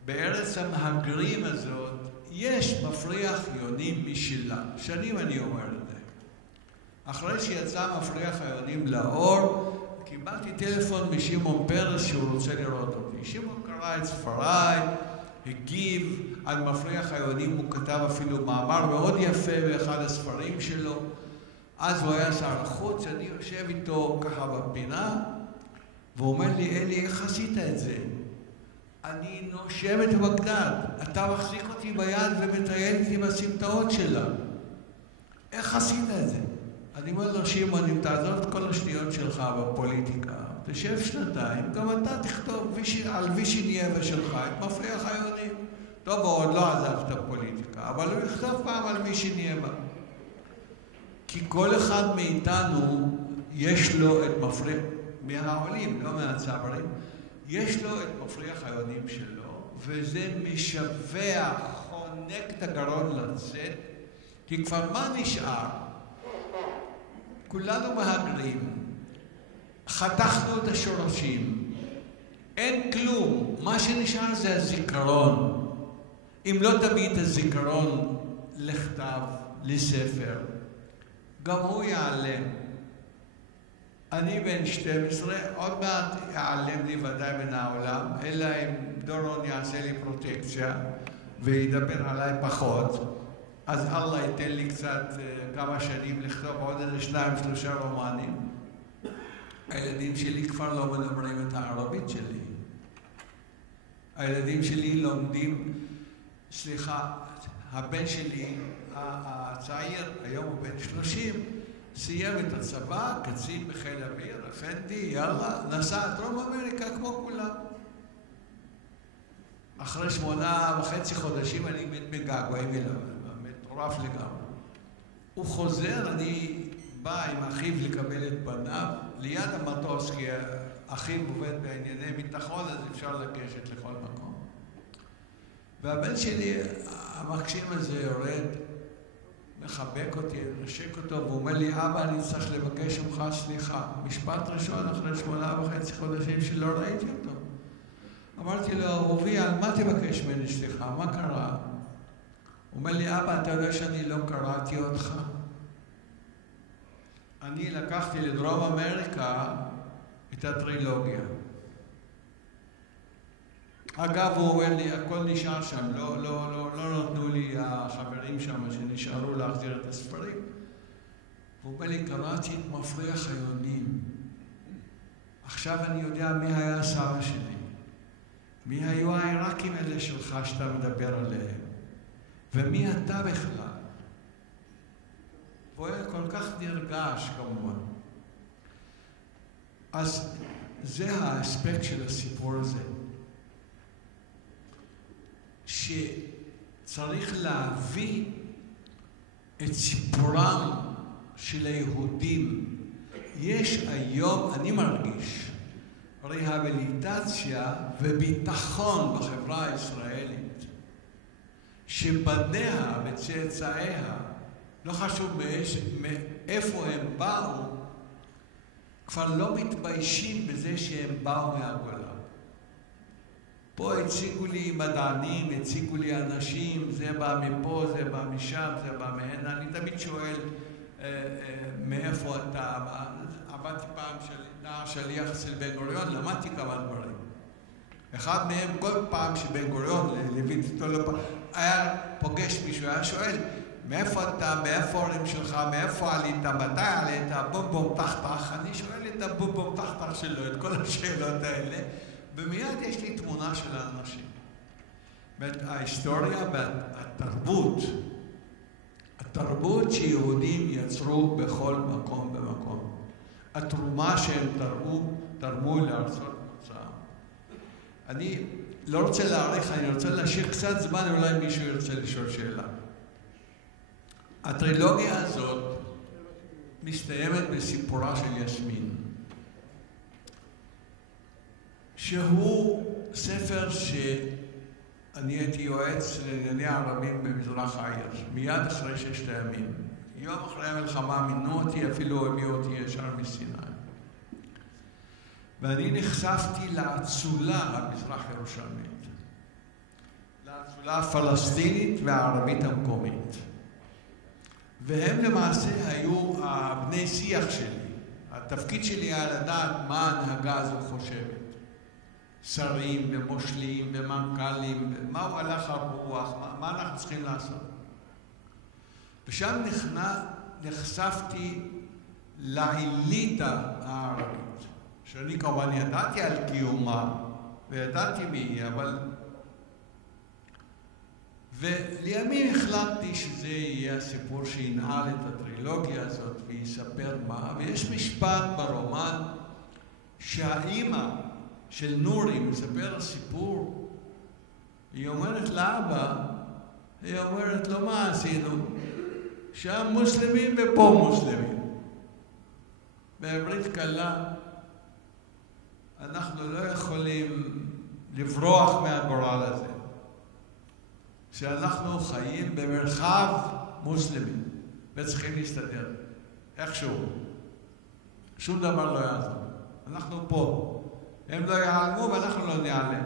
בארץ המהגרים הזאת, יש מפריח יונים משלה. שנים אני אומר את זה. אחרי שיצא מפריח היונים לאור, קיבלתי טלפון משמעון פרס שהוא רוצה לראות אותי. שמעון קרא את ספריי, הגיב על מפריח היונים, הוא כתב אפילו מאמר מאוד יפה באחד הספרים שלו. אז הוא היה שר החוץ, אני יושב איתו ככה בפינה, והוא אומר לי, אלי, איך עשית את זה? אני נושמת בבגדד, אתה מחזיק אותי ביד ומטייל איתי בסמטאות שלה. איך עשית את זה? אני אומר לו, שמעון, אם תעזור את כל השניות שלך בפוליטיקה, תשב 2, גם אתה תכתוב על וישינייבה שלך את מפריח היונים. טוב, הוא עוד לא עזב את הפוליטיקה, אבל הוא יכתוב פעם על וישינייבה. כי כל אחד מאיתנו יש לו את מפריח, מהעולים, לא מהצברים, יש לו את מפריח היונים שלו, וזה משווה, חונק את הגרון לצאת, כי כבר מה נשאר? כולנו מהגרים, חתכנו את השורשים, אין כלום, מה שנשאר זה הזיכרון. אם לא תביא את הזיכרון לכתב, לספר, גם הוא ייעלם. אני בן 12, עוד מעט ייעלם לי ודאי מן העולם, אלא אם דורון יעשה לי פרוטקציה וידבר עליי פחות, אז אללה ייתן לי קצת כמה שנים לכתוב עוד 2-3 רומנים. הילדים שלי כבר לא מדברים את הערבית שלי. הילדים שלי לומדים, הבן שלי הצעיר, היום הוא בן 30, סיים את הצבא, קצין בחיל אוויר, אפנדי, יאללה, נסע דרום אמריקה כמו כולם. אחרי 8.5 חודשים אני מגעגעים אליו, מטורף לגמרי. הוא חוזר, אני בא עם אחיו לקבל את בניו, ליד המטוס, כי אחיו עובד בענייני ביטחון, אז אפשר לגשת לכל מקום. והבן שלי, המקשים הזה יורד, מחבק אותי, נשק אותו, והוא אומר לי, אבא, אני צריך לבקש ממך סליחה. משפט ראשון אחרי 8.5 חודשים שלא ראיתי אותו. אמרתי לו, אהובי, על מה תבקש ממני סליחה? מה קרה? הוא אומר לי, אבא, אתה יודע שאני לא קראתי אותך? אני לקחתי לדרום אמריקה את הטרילוגיה. אגב, הוא אומר לי, הכל נשאר שם, לא נתנו לי החברים שם שנשארו להחזיר את הספרים. הוא אומר לי, קראתי את מפריח היונים. עכשיו אני יודע מי היה סבא שלי. מי היו העיראקים האלה שלך שאתה מדבר עליהם? ומי אתה בכלל? הוא היה כל כך נרגש כמובן. אז זה האספקט של הסיפור הזה. שצריך להביא את סיפורם של היהודים. יש היום, אני מרגיש, רהביליטציה וביטחון בחברה הישראלית, שבניה וצאצאיה, לא חשוב מאיפה הם באו, כבר לא מתביישים בזה שהם באו מהגולה. פה הציגו לי מדענים, הציגו לי אנשים, זה בא מפה, זה בא משם, זה בא מהנה. אני תמיד שואל מאיפה אתה, עבדתי פעם שליח אצל בן גוריון, למדתי כמה דברים. אחד מהם, כל פעם שבן גוריון, ליוויתי אותו לא פעם, היה פוגש מישהו, היה שואל, מאיפה אתה, מאיפה ההורים שלך, מאיפה עלית, מתי עלית, בום בום תחתך. אני שואל את הבום בום תחתך שלו, את כל השאלות האלה, ומיד יש לי תמונה של האנשים. ההיסטוריה והתרבות שיהודים יצרו בכל מקום במקום. התרומה שהם תרמו לארצות מוצא. אני לא רוצה להעריך, אני רוצה להשאיר קצת זמן, אולי מישהו ירצה לשאול שאלה. הטרילוגיה הזאת מסתיימת בסיפורה של יסמין, שהוא ספר שאני הייתי יועץ לענייני ערבים במזרח העיר, מיד אחרי 6 הימים. יום אחרי המלחמה מינו אותי, אפילו הביאו אותי ישר מסיני. ואני נחשפתי לאצולה המזרח ירושלמית, לאצולה הפלסטינית והערבית המקומית. והם למעשה היו בני שיח שלי. התפקיד שלי היה לדעת מה ההנהגה הזו חושבת. שרים ומושלים ומנכ"לים, מהו הלך הרוח, מה אנחנו צריכים לעשות. ושם נחשפתי לאליטה הערבית, שאני כמובן ידעתי על קיומה, וידעתי מי היא, אבל... ולימים החלטתי שזה יהיה הסיפור שינהל את הטרילוגיה הזאת ויספר מה, ויש משפט ברומן שהאימא של נורי מספר הסיפור, היא אומרת לאבא, היא אומרת לו, מה עשינו? שם מוסלמים ופה מוסלמים. בעברית קלה, אנחנו לא יכולים לברוח מהגורל הזה. שאנחנו חיים במרחב מוסלמי וצריכים להסתדר איכשהו. שום דבר לא יעזור. אנחנו פה. הם לא יעלמו ואנחנו לא נעלם.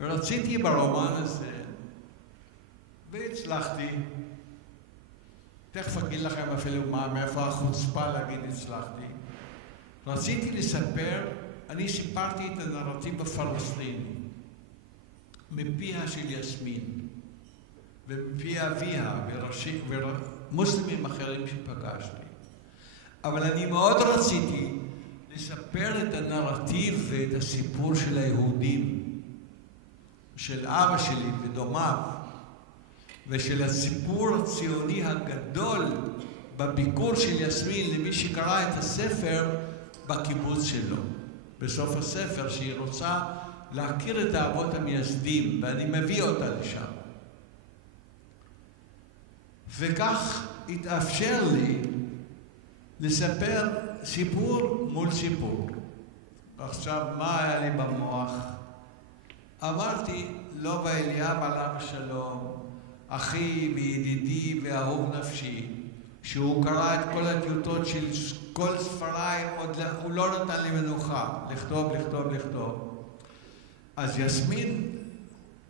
ורציתי ברומן הזה, והצלחתי, תכף אגיד לכם אפילו מאיפה החוצפה להגיד הצלחתי. רציתי לספר, אני סיפרתי את הנרטיב הפלסטיני, מפיה של יסמין. ומפי אביה ומוסלמים אחרים שפגשתי. אבל אני מאוד רציתי לספר את הנרטיב ואת הסיפור של היהודים, של אבא שלי ודומיו, ושל הסיפור הציוני הגדול בביקור של יסמין למי שקרא את הספר בקיבוץ שלו. בסוף הספר שהיא רוצה להכיר את האבות המייסדים, ואני מביא אותה לשם. וכך התאפשר לי לספר סיפור מול סיפור. עכשיו, מה היה לי במוח? אמרתי, לא ואליאב עליו השלום, אחי וידידי ואהוב נפשי, שהוא קרא את כל הטיוטות של כל ספריי, הוא לא נתן לי מנוחה, לכתוב. אז יסמין,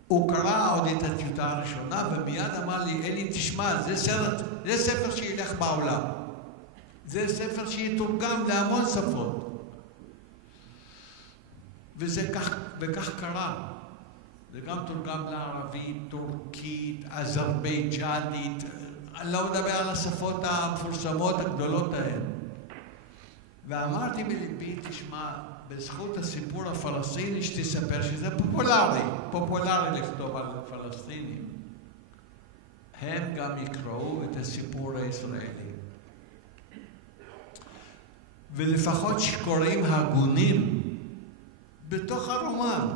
הוא קרא עוד את הטיוטה הראשונה, ומיד אמר לי, אלי, תשמע, זה ספר שילך בעולם. זה ספר שיתורגם להמון שפות. וכך קרה. זה גם תורגם לערבית, טורקית, אזרבייג'נית, אני לא מדבר על השפות המפורסמות הגדולות ההן. ואמרתי בליבי, תשמע, בזכות הסיפור הפלסטיני שתספר שזה פופולרי לכתוב על פלסטינים. הם גם יקראו את הסיפור הישראלי. ולפחות שקוראים הגונים בתוך הרומן,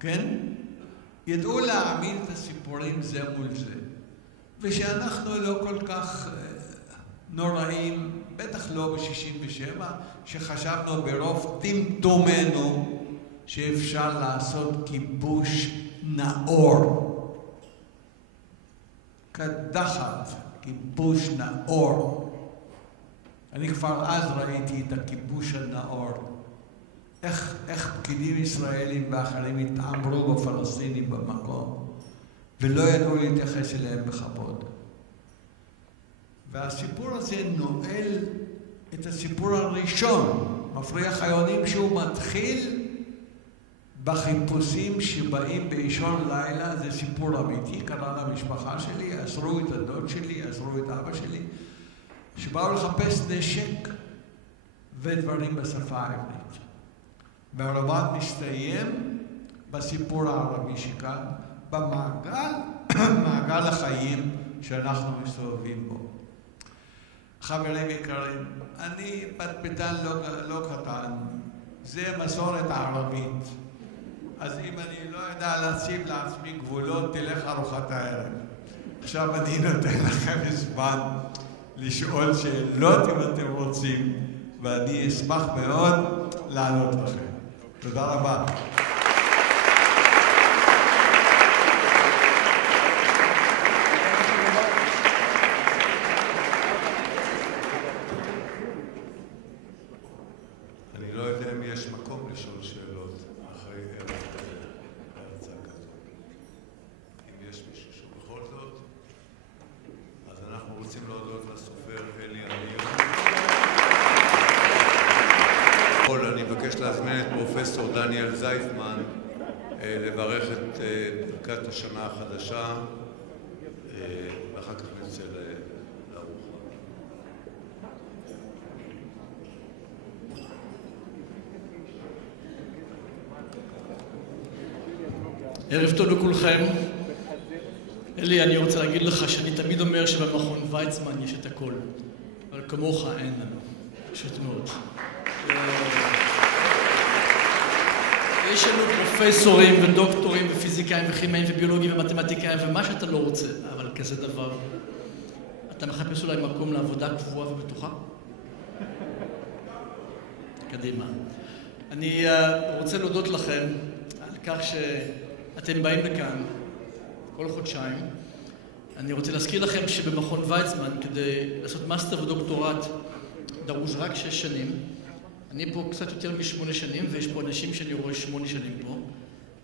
כן? ידעו להעמיד את הסיפורים זה מול זה. ושאנחנו לא כל כך נוראים, בטח לא ב-67, שחשבנו ברוב טמטומנו שאפשר לעשות כיבוש נאור. קדחת, כיבוש נאור. אני כבר אז ראיתי את הכיבוש הנאור. איך פקידים ישראלים ואחרים התעמרו בפלסטינים במקום, ולא ידעו להתייחס אליהם בכבוד. והסיפור הזה נועל את הסיפור הראשון, מפריח היונים, שהוא מתחיל בחיפושים שבאים באישון לילה. זה סיפור אמיתי, קרה למשפחה שלי, אסרו את הדוד שלי, אסרו את אבא שלי, שבאו לחפש נשק ודברים בשפה העברית. והרומן מסתיים בסיפור הערבי שכאן, במעגל החיים שאנחנו מסתובבים בו. חברים יקרים, אני פטפטן לא קטן, זה מסורת הערבית. אז אם אני לא יודע להציב לעצמי גבולות, תלך ארוחת הערב. עכשיו אני נותן לכם זמן לשאול שאלות אם אתם רוצים, ואני אשמח מאוד לענות לכם. תודה רבה. אני לא יודע אם יש מקום לשאול שאלות אחרי הרצאה כזאת. אם יש מישהו שבכל זאת, אז אנחנו רוצים להודות לסופר אלי עניות. אני מבקש להזמין את פרופסור דניאל זייפמן לברך את ברכת השנה החדשה, ואחר כך נצא לארוחה. ערב טוב לכולכם. אלי, אני רוצה להגיד לך שאני תמיד אומר שבמכון ויצמן יש את הכל, אבל כמוך אין לנו, פשוט מאוד. יש לנו פרופסורים ודוקטורים ופיזיקאים וכימאים וביולוגים ומתמטיקאים ומה שאתה לא רוצה, אבל כזה דבר. אתה מחפש אולי מקום לעבודה קבועה ובטוחה? קדימה. אני רוצה להודות לכם על כך שאתם באים לכאן כל חודשיים. אני רוצה להזכיר לכם שבמכון ויצמן, כדי לעשות מאסטר ודוקטורט, דרוש רק 6 שנים. אני פה קצת יותר מ8 שנים, ויש פה אנשים שאני רואה 8 שנים פה.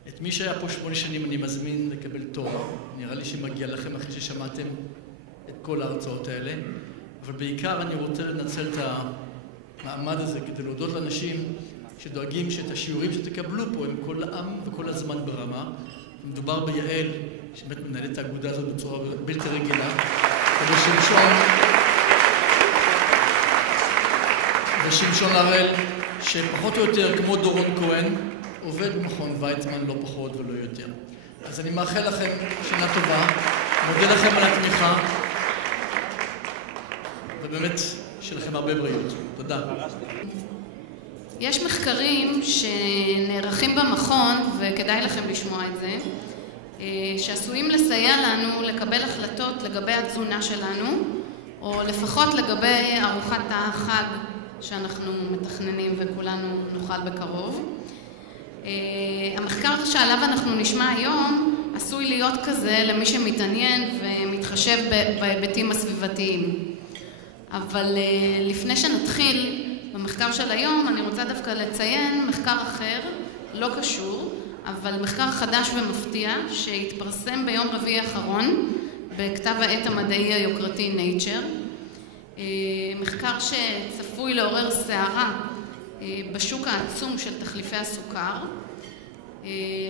את מי שהיה פה 8 שנים אני מזמין לקבל תואר. נראה לי שמגיע לכם אחרי ששמעתם את כל ההרצאות האלה. אבל בעיקר אני רוצה לנצל את המעמד הזה כדי להודות לאנשים שדואגים שאת השיעורים שתקבלו פה הם כל העם וכל הזמן ברמה. מדובר ביעל, שבאמת מנהלת את האגודה הזאת בצורה בלתי רגילה, ושמשון הראל, שפחות או יותר כמו דורון כהן, עובד במכון ויצמן לא פחות ולא יותר. אז אני מאחל לכם שנה טובה, מודה לכם על התמיכה, ובאמת שלכם הרבה בריאות. תודה. יש מחקרים שנערכים במכון, וכדאי לכם לשמוע את זה, שעשויים לסייע לנו לקבל החלטות לגבי התזונה שלנו, או לפחות לגבי ארוחת החג שאנחנו מתכננים וכולנו נאכל בקרוב. המחקר שעליו אנחנו נשמע היום עשוי להיות כזה למי שמתעניין ומתחשב בהיבטים הסביבתיים. אבל לפני שנתחיל במחקר של היום, אני רוצה דווקא לציין מחקר אחר, לא קשור, אבל מחקר חדש ומפתיע שהתפרסם ביום רביעי האחרון בכתב העת המדעי היוקרתי Nature. מחקר שצפוי לעורר סערה בשוק העצום של תחליפי הסוכר,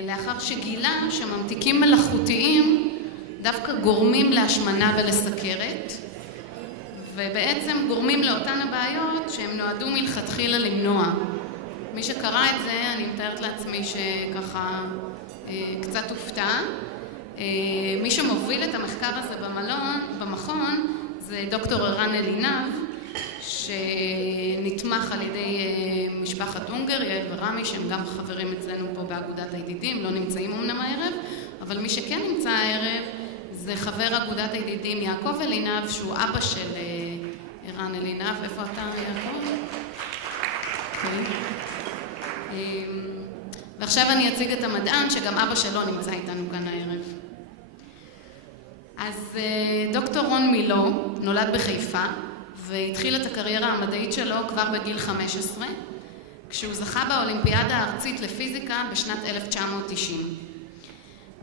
לאחר שגילה שממתיקים מלאכותיים דווקא גורמים להשמנה ולסכרת, ובעצם גורמים לאותן הבעיות שהם נועדו מלכתחילה למנוע. מי שקרא את זה, אני מתארת לעצמי שככה קצת הופתע. מי שמוביל את המחקר הזה במכון זה דוקטור ערן אלינב, שנתמך על ידי משפחת אונגר, יעל ורמי, שהם גם חברים אצלנו פה באגודת הידידים, לא נמצאים אמנם הערב, אבל מי שכן נמצא הערב זה חבר אגודת הידידים יעקב אלינב, שהוא אבא של ערן אלינב. איפה אתה, יעקב? ועכשיו אני אציג את המדען שגם אבא שלו נמצא איתנו כאן הערב. אז דוקטור רון מילו נולד בחיפה והתחיל את הקריירה המדעית שלו כבר בגיל 15, כשהוא זכה באולימפיאדה הארצית לפיזיקה בשנת 1990.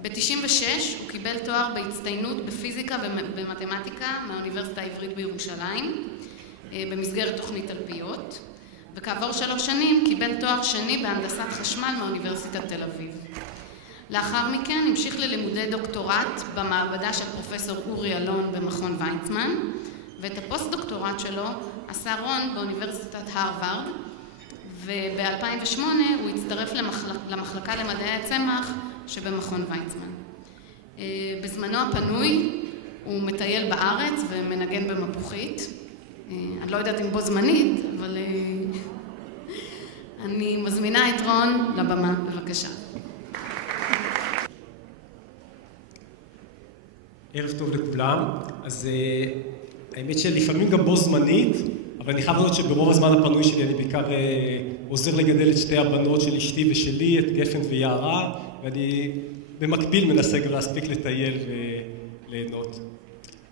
ב-96 הוא קיבל תואר בהצטיינות בפיזיקה ובמתמטיקה מהאוניברסיטה העברית בירושלים, במסגרת תוכנית תלפיות, וכעבור 3 שנים קיבל תואר שני בהנדסת חשמל מאוניברסיטת תל אביב. לאחר מכן המשיך ללימודי דוקטורט במעבדה של פרופסור אורי אלון במכון ויצמן, ואת הפוסט-דוקטורט שלו עשה רון באוניברסיטת הרווארד, וב-2008 הוא הצטרף למחלקה למדעי הצמח שבמכון ויצמן. בזמנו הפנוי הוא מטייל בארץ ומנגן במפוחית. אני לא יודעת אם בו זמנית, אבל אני מזמינה את רון לבמה, בבקשה. ערב טוב לכולם. אז האמת שלפעמים גם בו זמנית, אבל אני חייב לדעת שברוב הזמן הפנוי שלי אני בעיקר עוזר לגדל את 2 הבנות של אשתי ושלי, את גפן ויערה, ואני במקביל מנסה גם להספיק לטייל וליהנות.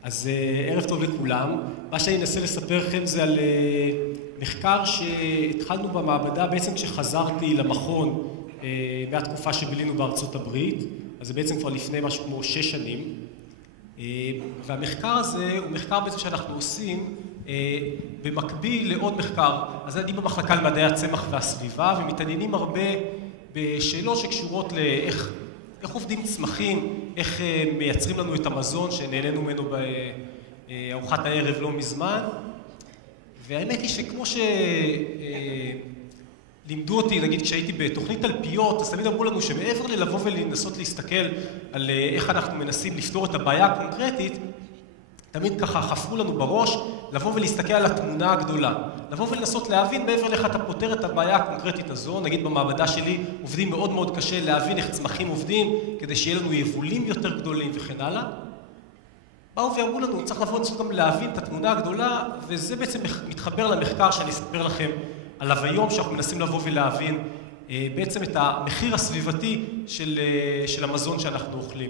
אז ערב טוב לכולם. מה שאני אנסה לספר לכם זה על מחקר שהתחלנו במעבדה בעצם כשחזרתי למכון מהתקופה שבילינו בארצות הברית, אז זה בעצם כבר לפני משהו כמו 6 שנים. והמחקר הזה הוא מחקר בעצם שאנחנו עושים במקביל לעוד מחקר. אז אני במחלקה למדעי הצמח והסביבה, ומתעניינים הרבה בשאלות שקשורות לאיך עובדים צמחים, איך מייצרים לנו את המזון שנהנינו ממנו בארוחת הערב לא מזמן. והאמת היא שכמו לימדו אותי, נגיד כשהייתי בתוכנית תלפיות, אז תמיד אמרו לנו שמעבר ללבוא ולנסות להסתכל על איך אנחנו מנסים לפתור את הבעיה הקונקרטית, תמיד ככה חפרו לנו בראש לבוא ולהסתכל על התמונה הגדולה. לבוא ולנסות להבין מעבר לאיך אתה פותר את הבעיה הקונקרטית הזו. נגיד במעבדה שלי עובדים מאוד מאוד קשה להבין איך צמחים עובדים, כדי שיהיה לנו יבולים יותר גדולים וכן הלאה. באו ואמרו לנו, צריך לבוא לנסות גם להבין את התמונה הגדולה, וזה בעצם מתחבר למחקר שאני אספר לכם עליו היום, שאנחנו מנסים לבוא ולהבין בעצם את המחיר הסביבתי של המזון שאנחנו אוכלים.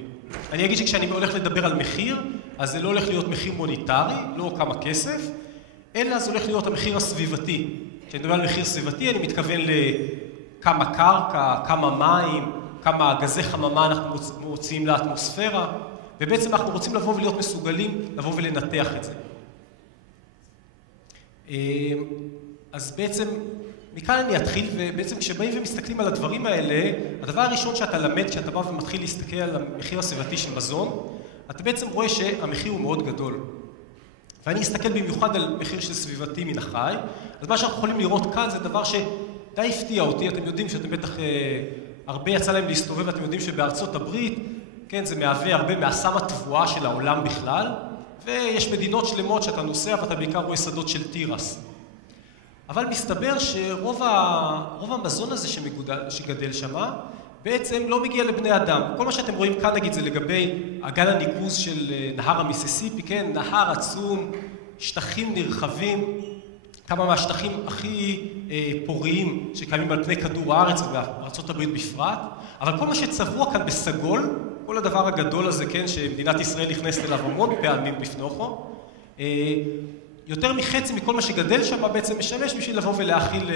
אני אגיד שכשאני הולך לדבר על מחיר, אז זה לא הולך להיות מחיר מוניטרי, לא כמה כסף, אלא זה הולך להיות המחיר הסביבתי. כשאני מדבר על מחיר סביבתי, אני מתכוון לכמה קרקע, כמה מים, כמה גזי חממה אנחנו מוציאים לאטמוספירה, ובעצם אנחנו רוצים לבוא ולהיות מסוגלים לבוא ולנתח את זה. אז בעצם מכאן אני אתחיל, ובעצם כשבאים ומסתכלים על הדברים האלה, הדבר הראשון שאתה למד, כשאתה בא ומתחיל להסתכל על המחיר הסביבתי של מזון, אתה בעצם רואה שהמחיר הוא מאוד גדול. ואני אסתכל במיוחד על מחיר של סביבתי מן החי, אז מה שאנחנו יכולים לראות כאן זה דבר שדי הפתיע אותי, אתם יודעים שאתם בטח הרבה יצא להם להסתובב, ואתם יודעים שבארצות הברית, כן, זה מהווה הרבה מהסם התבואה של העולם בכלל, ויש מדינות שלמות שאתה נוסע ואתה בעיקר רואה שדות של תירס. אבל מסתבר שרוב המזון הזה שגדל שמה, בעצם לא מגיע לבני אדם. כל מה שאתם רואים כאן, נגיד, זה לגבי אגן הניקוז של נהר המיסיסיפי, כן? נהר עצום, שטחים נרחבים, כמה מהשטחים הכי פוריים שקיימים על פני כדור הארץ ובארצות הברית בפרט. אבל כל מה שצבוע כאן בסגול, כל הדבר הגדול הזה, כן, שמדינת ישראל נכנסת אליו המון פעמים בפנוכו, יותר מחצי מכל מה שגדל שם בעצם משמש בשביל לבוא ולהאכיל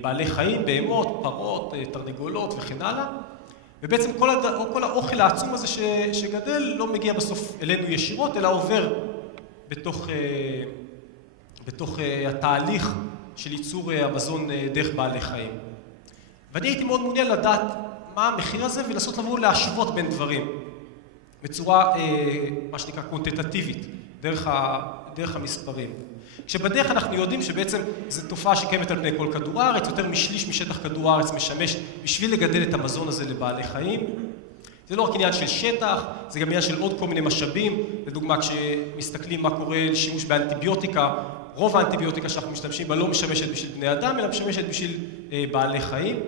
בעלי חיים, בהמות, פרות, תרנגולות וכן הלאה. ובעצם כל האוכל העצום הזה שגדל לא מגיע בסוף אלינו ישירות, אלא עובר בתוך התהליך של ייצור המזון דרך בעלי חיים. ואני הייתי מאוד מעוניין לדעת מה המחיר הזה ולנסות לבוא להשוות בין דברים בצורה, מה שנקרא, קונטטטיבית, דרך המספרים. כשבדרך אנחנו יודעים שבעצם זו תופעה שקיימת על פני כל כדור הארץ, יותר משליש משטח כדור הארץ משמש בשביל לגדל את המזון הזה לבעלי חיים. זה לא רק עניין של שטח, זה גם עניין של עוד כל מיני משאבים. לדוגמה, כשמסתכלים מה קורה לשימוש באנטיביוטיקה, רוב האנטיביוטיקה שאנחנו משתמשים בה לא משמשת בשביל בני אדם, אלא משמשת בשביל בעלי חיים.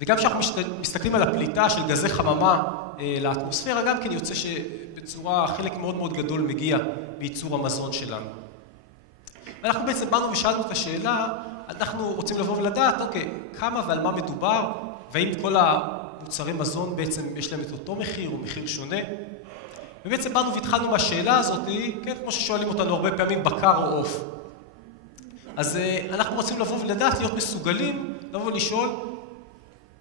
וגם כשאנחנו מסתכלים על הפליטה של גזי חממה לאטמוספירה, גם כן יוצא שבצורה חלק מאוד מאוד גדול מגיע בייצור המזון שלנו. ואנחנו בעצם באנו ושאלנו את השאלה, אנחנו רוצים לבוא ולדעת, אוקיי, כמה ועל מה מדובר, והאם כל המוצרי מזון בעצם יש להם את אותו מחיר או מחיר שונה. ובעצם באנו והתחלנו מהשאלה הזאת, כן, כמו ששואלים אותנו הרבה פעמים, בקר או עוף. אז אנחנו רוצים לבוא ולדעת, להיות מסוגלים, לבוא ולשאול,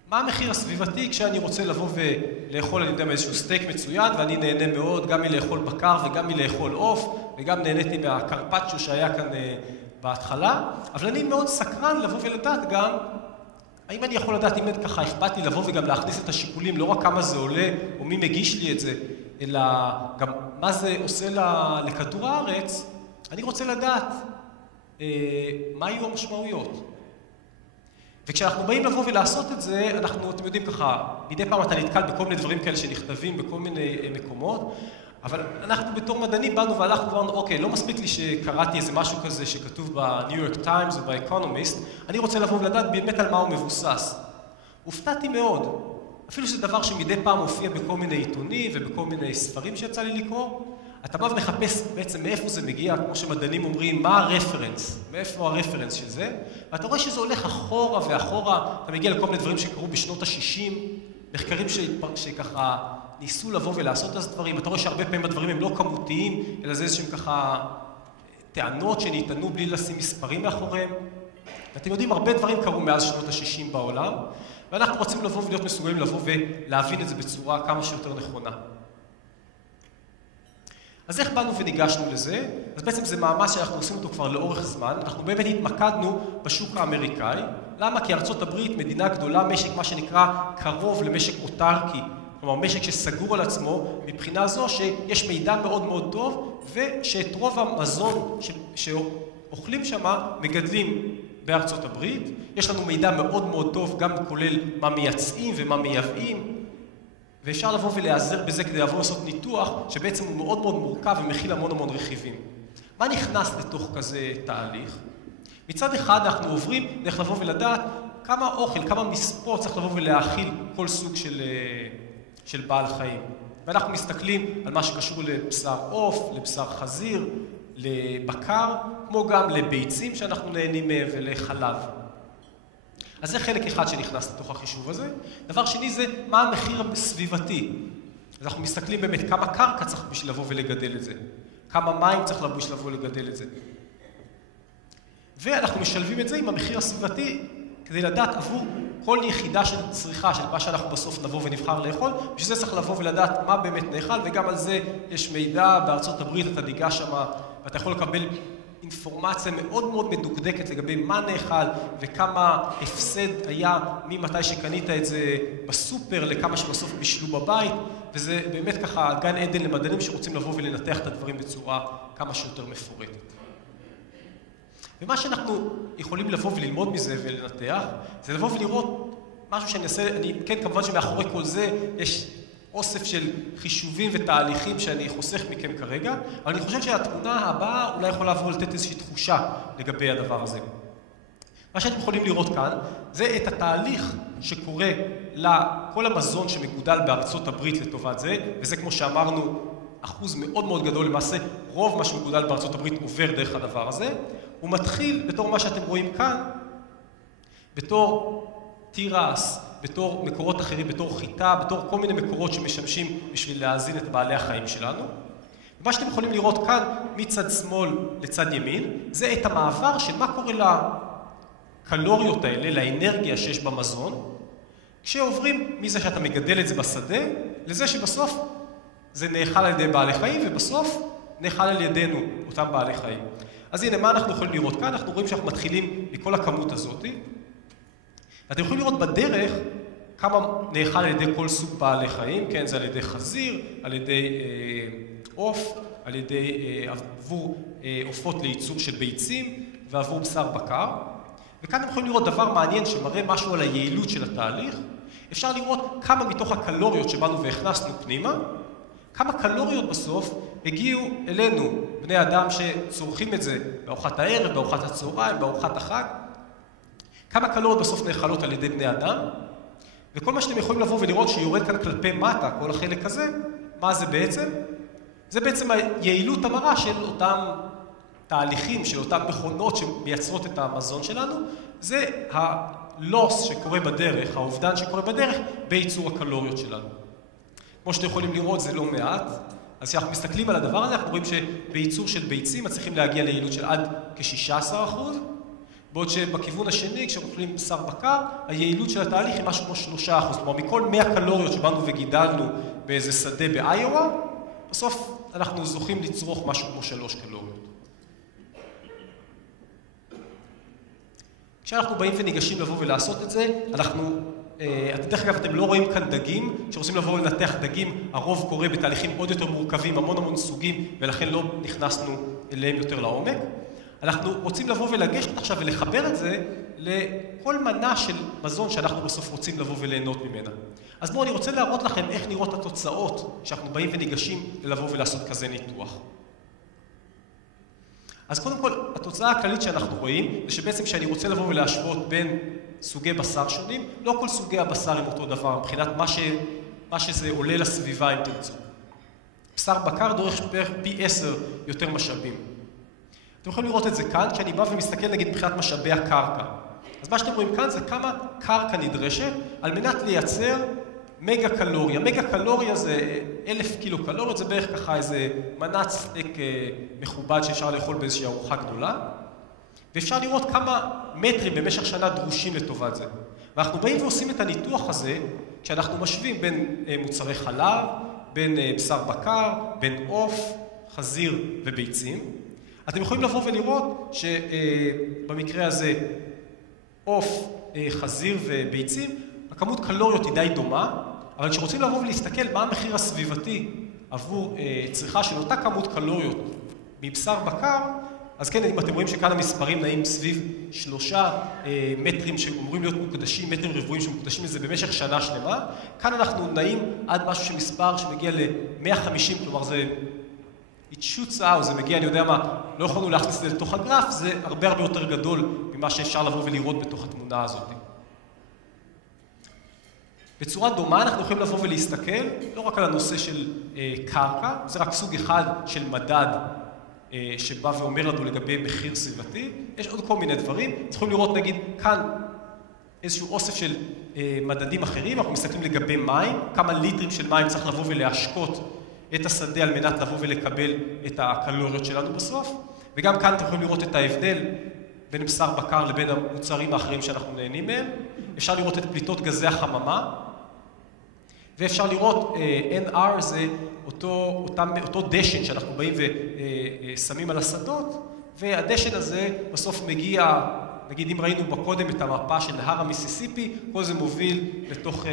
מה המחיר הסביבתי כשאני רוצה לבוא ולאכול, אני יודע, מאיזשהו סטייק מצוין, ואני נהנה מאוד גם מלאכול בקר וגם מלאכול עוף, וגם נהניתי מהקרפצ'ו שהיה כאן בהתחלה, אבל אני מאוד סקרן לבוא ולדעת גם, האם אני יכול לדעת, אם ככה אכפת לי לבוא וגם להכניס את השיקולים, לא רק כמה זה עולה או מי מגיש לי את זה, אלא גם מה זה עושה לכדור הארץ, אני רוצה לדעת מה יהיו המשמעויות. וכשאנחנו באים לבוא ולעשות את זה, אתם יודעים ככה, מדי פעם אתה נתקל בכל מיני דברים כאלה שנכתבים בכל מיני מקומות, אבל אנחנו בתור מדענים באנו והלכנו ואמרנו, אוקיי, לא מספיק לי שקראתי איזה משהו כזה שכתוב בניו יורק טיימס או באקונומיסט, אני רוצה לבוא ולדעת באמת על מה הוא מבוסס. הופתעתי מאוד, אפילו שזה דבר שמדי פעם הופיע בכל מיני עיתונים ובכל מיני ספרים שיצא לי לקרוא, אתה בא ומחפש בעצם מאיפה זה מגיע, כמו שמדענים אומרים, מה הרפרנס, מאיפה הרפרנס של זה, ואתה רואה שזה הולך אחורה ואחורה, אתה מגיע לכל מיני דברים שקרו בשנות ה-60, מחקרים שככה ניסו לבוא ולעשות את הדברים, אתה רואה שהרבה פעמים הדברים הם לא כמותיים, אלא זה איזשהם ככה טענות שניתנו בלי לשים מספרים מאחוריהם, ואתם יודעים, הרבה דברים קרו מאז שנות ה-60 בעולם, ואנחנו רוצים לבוא ולהיות מסוגלים לבוא ולהבין את זה בצורה כמה שיותר נכונה. אז איך באנו וניגשנו לזה? אז בעצם זה מאמץ שאנחנו עושים אותו כבר לאורך זמן. אנחנו באמת התמקדנו בשוק האמריקאי. למה? כי ארצות הברית, מדינה גדולה, משק מה שנקרא קרוב למשק אוטרקי. כלומר, משק שסגור על עצמו, מבחינה זו שיש מידע מאוד מאוד טוב, ושאת רוב המזון שאוכלים שמה מגדלים בארצות הברית. יש לנו מידע מאוד מאוד טוב, גם כולל מה מייצאים ומה מייבאים. ואפשר לבוא ולהיעזר בזה כדי לבוא לעשות ניתוח שבעצם הוא מאוד מאוד מורכב ומכיל המון המון רכיבים. מה נכנס לתוך כזה תהליך? מצד אחד אנחנו עוברים דרך לבוא ולדעת כמה אוכל, כמה מספור צריך לבוא ולהאכיל כל סוג של בעל חיים. ואנחנו מסתכלים על מה שקשור לבשר עוף, לבשר חזיר, לבקר, כמו גם לביצים שאנחנו נהנים מהם ולחלב. אז זה חלק אחד שנכנס לתוך החישוב הזה. דבר שני זה מה המחיר הסביבתי. אז אנחנו מסתכלים באמת כמה קרקע צריך בשביל לבוא ולגדל את זה. כמה מים צריך בשביל לבוא ולגדל את זה. ואנחנו משלבים את זה עם המחיר הסביבתי כדי לדעת עבור כל יחידה של צריכה, של מה שאנחנו בסוף נבוא ונבחר לאכול, בשביל זה צריך לבוא ולדעת מה באמת נאכל, וגם על זה יש מידע בארצות הברית, אתה ניגש שם ואתה יכול לקבל אינפורמציה מאוד מאוד מדוקדקת לגבי מה נאכל וכמה הפסד היה ממתי שקנית את זה בסופר לכמה שבסוף בישלו בבית, וזה באמת ככה גן עדן למדענים שרוצים לבוא ולנתח את הדברים בצורה כמה שיותר מפורטת. ומה שאנחנו יכולים לבוא וללמוד מזה ולנתח, זה לבוא ולראות משהו שאני אעשה, כן, כמובן שמאחורי כל זה יש אוסף של חישובים ותהליכים שאני חוסך מכם כרגע, אבל אני חושב שהתמונה הבאה אולי יכולה לבוא לתת איזושהי תחושה לגבי הדבר הזה. מה שאתם יכולים לראות כאן, זה את התהליך שקורה לכל המזון שמגודל בארצות הברית לטובת זה, וזה כמו שאמרנו, אחוז מאוד מאוד גדול, למעשה רוב מה שמגודל בארצות הברית עובר דרך הדבר הזה, הוא מתחיל בתור מה שאתם רואים כאן, בתור תירס, בתור מקורות אחרים, בתור חיטה, בתור כל מיני מקורות שמשמשים בשביל להזין את בעלי החיים שלנו. ומה שאתם יכולים לראות כאן, מצד שמאל לצד ימין, זה את המעבר של מה קורה לקלוריות האלה, לאנרגיה שיש במזון, כשעוברים מזה שאתה מגדל את זה בשדה, לזה שבסוף זה נאכל על ידי בעלי חיים, ובסוף נאכל על ידינו אותם בעלי חיים. אז הנה, מה אנחנו יכולים לראות כאן? אנחנו רואים שאנחנו מתחילים מכל הכמות הזאת. ואתם יכולים לראות בדרך כמה נאכל על ידי כל סוג בעלי חיים, כן, זה על ידי חזיר, על ידי עוף, על ידי עבור עופות לייצור של ביצים ועבור בשר בקר. וכאן אתם יכולים לראות דבר מעניין שמראה משהו על היעילות של התהליך. אפשר לראות כמה מתוך הקלוריות שבאנו והכנסנו פנימה, כמה קלוריות בסוף הגיעו אלינו, בני אדם שצורכים את זה בארוחת הערב, בארוחת הצהריים, בארוחת החג. כמה קלוריות בסוף נאכלות על ידי בני אדם, וכל מה שאתם יכולים לבוא ולראות שיורד כאן כלפי מטה, כל החלק הזה, מה זה בעצם? זה בעצם היעילות המרה של אותם תהליכים, של אותם מכונות שמייצרות את המזון שלנו, זה הלוס שקורה בדרך, האובדן שקורה בדרך, בייצור הקלוריות שלנו. כמו שאתם יכולים לראות, זה לא מעט. אז כשאנחנו מסתכלים על הדבר הזה, אנחנו רואים שבייצור של ביצים מצליחים להגיע ליעילות של עד כ-16%, בעוד שבכיוון השני, כשאנחנו אוכלים בשר בקר, היעילות של התהליך היא משהו כמו 3%. כלומר, מכל 100 קלוריות שבאנו וגידלנו באיזה שדה באיואה, בסוף אנחנו זוכים לצרוך משהו כמו 3 קלוריות. כשאנחנו באים וניגשים לבוא ולעשות את זה, דרך אגב, אתם לא רואים כאן דגים, כשרוצים לבוא ולנתח דגים, הרוב קורה בתהליכים עוד יותר מורכבים, המון סוגים, ולכן לא נכנסנו אליהם יותר לעומק. אנחנו רוצים לבוא ולגשת עכשיו ולחבר את זה לכל מנה של מזון שאנחנו בסוף רוצים לבוא וליהנות ממנה. אז בואו, אני רוצה להראות לכם איך נראות התוצאות שאנחנו באים וניגשים לבוא ולעשות כזה ניתוח. אז קודם כל, התוצאה הכללית שאנחנו רואים, זה שבעצם כשאני רוצה לבוא ולהשוות בין סוגי בשר שונים, לא כל סוגי הבשר הם אותו דבר, מבחינת מה שזה עולה לסביבה אם תרצו. בשר בקר דורש בערך פי 10 יותר משאבים. אתם יכולים לראות את זה כאן, כשאני בא ומסתכל נגיד מבחינת משאבי הקרקע. אז מה שאתם רואים כאן זה כמה קרקע נדרשת על מנת לייצר מגה קלוריה. מגה קלוריה זה 1,000 קילו קלוריות, זה בערך ככה איזה מנת סטייק מכובד שאפשר לאכול באיזושהי ארוחה גדולה. ואפשר לראות כמה מטרים במשך שנה דרושים לטובת זה. ואנחנו באים ועושים את הניתוח הזה, כשאנחנו משווים בין מוצרי חלב, בין בשר בקר, בין עוף, חזיר וביצים. אתם יכולים לבוא ולראות שבמקרה הזה עוף, חזיר וביצים, הכמות קלוריות היא די דומה, אבל כשרוצים לבוא ולהסתכל מה המחיר הסביבתי עבור צריכה של אותה כמות קלוריות מבשר בקר, אז כן, אם אתם רואים שכאן המספרים נעים סביב 3 מטרים שאומרים להיות מוקדשים, מטרים רבועים שמוקדשים לזה במשך שנה שלמה, כאן אנחנו נעים עד משהו שמספר שמגיע ל-150, כלומר זה it shoots out, זה מגיע, אני יודע מה, לא יכולנו להכניס את זה לתוך הגרף, זה הרבה יותר גדול ממה שאפשר לבוא ולראות בתוך התמונה הזאת. בצורה דומה אנחנו יכולים לבוא ולהסתכל, לא רק על הנושא של קרקע, זה רק סוג אחד של מדד שבא ואומר לנו לגבי מחיר סביבתי, יש עוד כל מיני דברים, צריכים לראות נגיד כאן איזשהו אוסף של מדדים אחרים, אנחנו מסתכלים לגבי מים, כמה ליטרים של מים צריך לבוא ולהשקות את השדה על מנת לבוא ולקבל את הקלוריות שלנו בסוף, וגם כאן אתם יכולים לראות את ההבדל בין בשר בקר לבין המוצרים האחרים שאנחנו נהנים מהם. אפשר לראות את פליטות גזי החממה, ואפשר לראות NR זה אותו דשן שאנחנו באים ושמים על השדות, והדשן הזה בסוף מגיע, נגיד אם ראינו בקודם את המפה של נהר המיסיסיפי, כל זה מוביל לתוך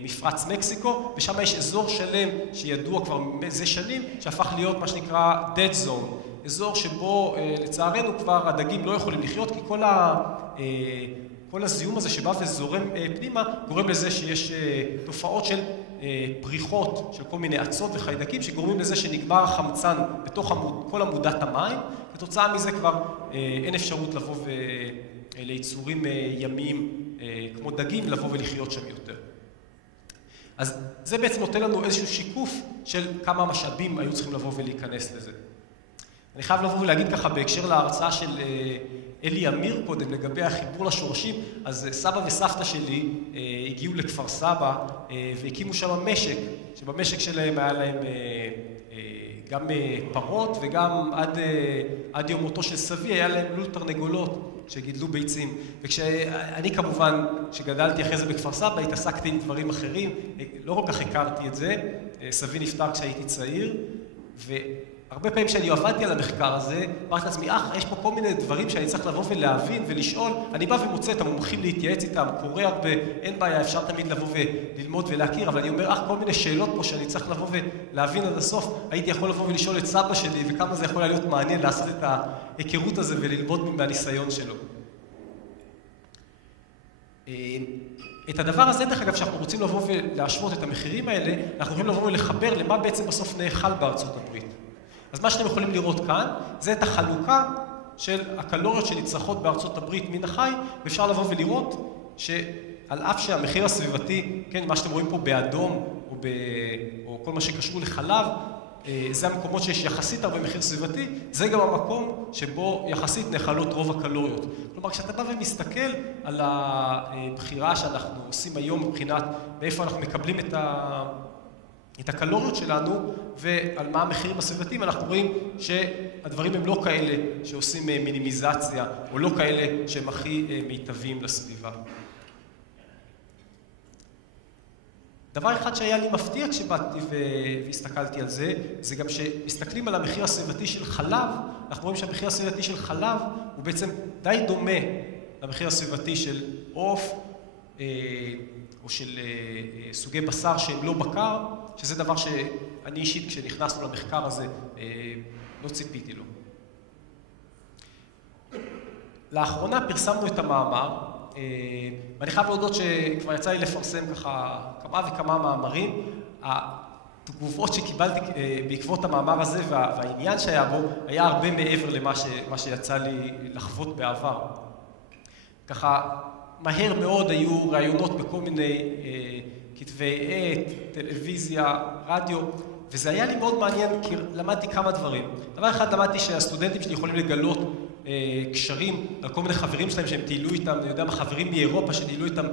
מפרץ מקסיקו, ושם יש אזור שלם שידוע כבר מזה שנים, שהפך להיות מה שנקרא dead zone, אזור שבו לצערנו כבר הדגים לא יכולים לחיות, כי כל הזיהום הזה שבא וזורם פנימה, גורם לזה שיש תופעות של פריחות של כל מיני עצות וחיידקים, שגורמים לזה שנגמר החמצן בתוך כל עמודת המים, כתוצאה מזה כבר אין אפשרות לבוא ליצורים ימיים כמו דגים לבוא ולחיות שם יותר. אז זה בעצם נותן לנו איזשהו שיקוף של כמה משאבים היו צריכים לבוא ולהיכנס לזה. אני חייב לבוא ולהגיד ככה בהקשר להרצאה של אלי אמיר קודם לגבי החיבור לשורשים, אז סבא וסבתא שלי הגיעו לכפר סבא והקימו שם משק, שבמשק שלהם היה להם גם פרות וגם עד יום מותו של סבי היה להם לול תרנגולות שגידלו ביצים. וכשאני כמובן, שגדלתי אחרי זה בכפר סבא, התעסקתי עם דברים אחרים, לא כל כך הכרתי את זה, סבי נפטר כשהייתי צעיר, והרבה פעמים שאני עבדתי על המחקר הזה, אמרתי לעצמי, יש פה כל מיני דברים שאני צריך לבוא ולהבין ולשאול, אני בא ומוצא את המומחים להתייעץ איתם, קורא הרבה, אין בעיה, אפשר תמיד לבוא וללמוד ולהכיר, אבל אני אומר, כל מיני שאלות פה שאני צריך לבוא ולהבין עד הסוף, הייתי יכול לבוא ולשאול את סבא שלי, וכמה זה יכול להיות מעניין לעשות את ההיכרות הזה וללמוד מהניסיון שלו. את הדבר הזה, דרך אגב, שאנחנו רוצים לבוא ולהשוות את המחירים האלה, אנחנו יכולים לבוא ולחבר למה בעצם בסוף נאכל בארצות הברית. אז מה שאתם יכולים לראות כאן, זה את החלוקה של הקלוריות שנצרכות בארצות הברית מן החי, ואפשר לבוא ולראות שעל אף שהמחיר הסביבתי, כן, מה שאתם רואים פה באדום, או כל מה שקשור לחלב, זה המקומות שיש יחסית הרבה מחיר סביבתי, זה גם המקום שבו יחסית נאכלות רוב הקלוריות. כלומר, כשאתה בא ומסתכל על הבחירה שאנחנו עושים היום מבחינת מאיפה אנחנו מקבלים את הקלוריות שלנו ועל מה המחירים הסביבתיים, אנחנו רואים שהדברים הם לא כאלה שעושים מינימיזציה, או לא כאלה שהם הכי מיטביים לסביבה. דבר אחד שהיה לי מפתיע כשבאתי והסתכלתי על זה, זה גם שמסתכלים על המחיר הסביבתי של חלב, אנחנו רואים שהמחיר הסביבתי של חלב הוא בעצם די דומה למחיר הסביבתי של עוף, או של סוגי בשר שהם לא בקר, שזה דבר שאני אישית כשנכנסנו למחקר הזה לא ציפיתי לו. לאחרונה פרסמנו את המאמר, ואני חייב להודות שכבר יצא לי לפרסם ככה כמה וכמה מאמרים. התגובות שקיבלתי בעקבות המאמר הזה והעניין שהיה בו היה הרבה מעבר למה שיצא לי לחוות בעבר. ככה מהר מאוד היו רעיונות בכל מיני כתבי עת, טלוויזיה, רדיו, וזה היה לי מאוד מעניין כי למדתי כמה דברים. דבר אחד, למדתי שהסטודנטים שלי יכולים לגלות קשרים על כל מיני חברים שלהם שהם טיילו איתם, אני יודע מה, חברים מאירופה שטיילו איתם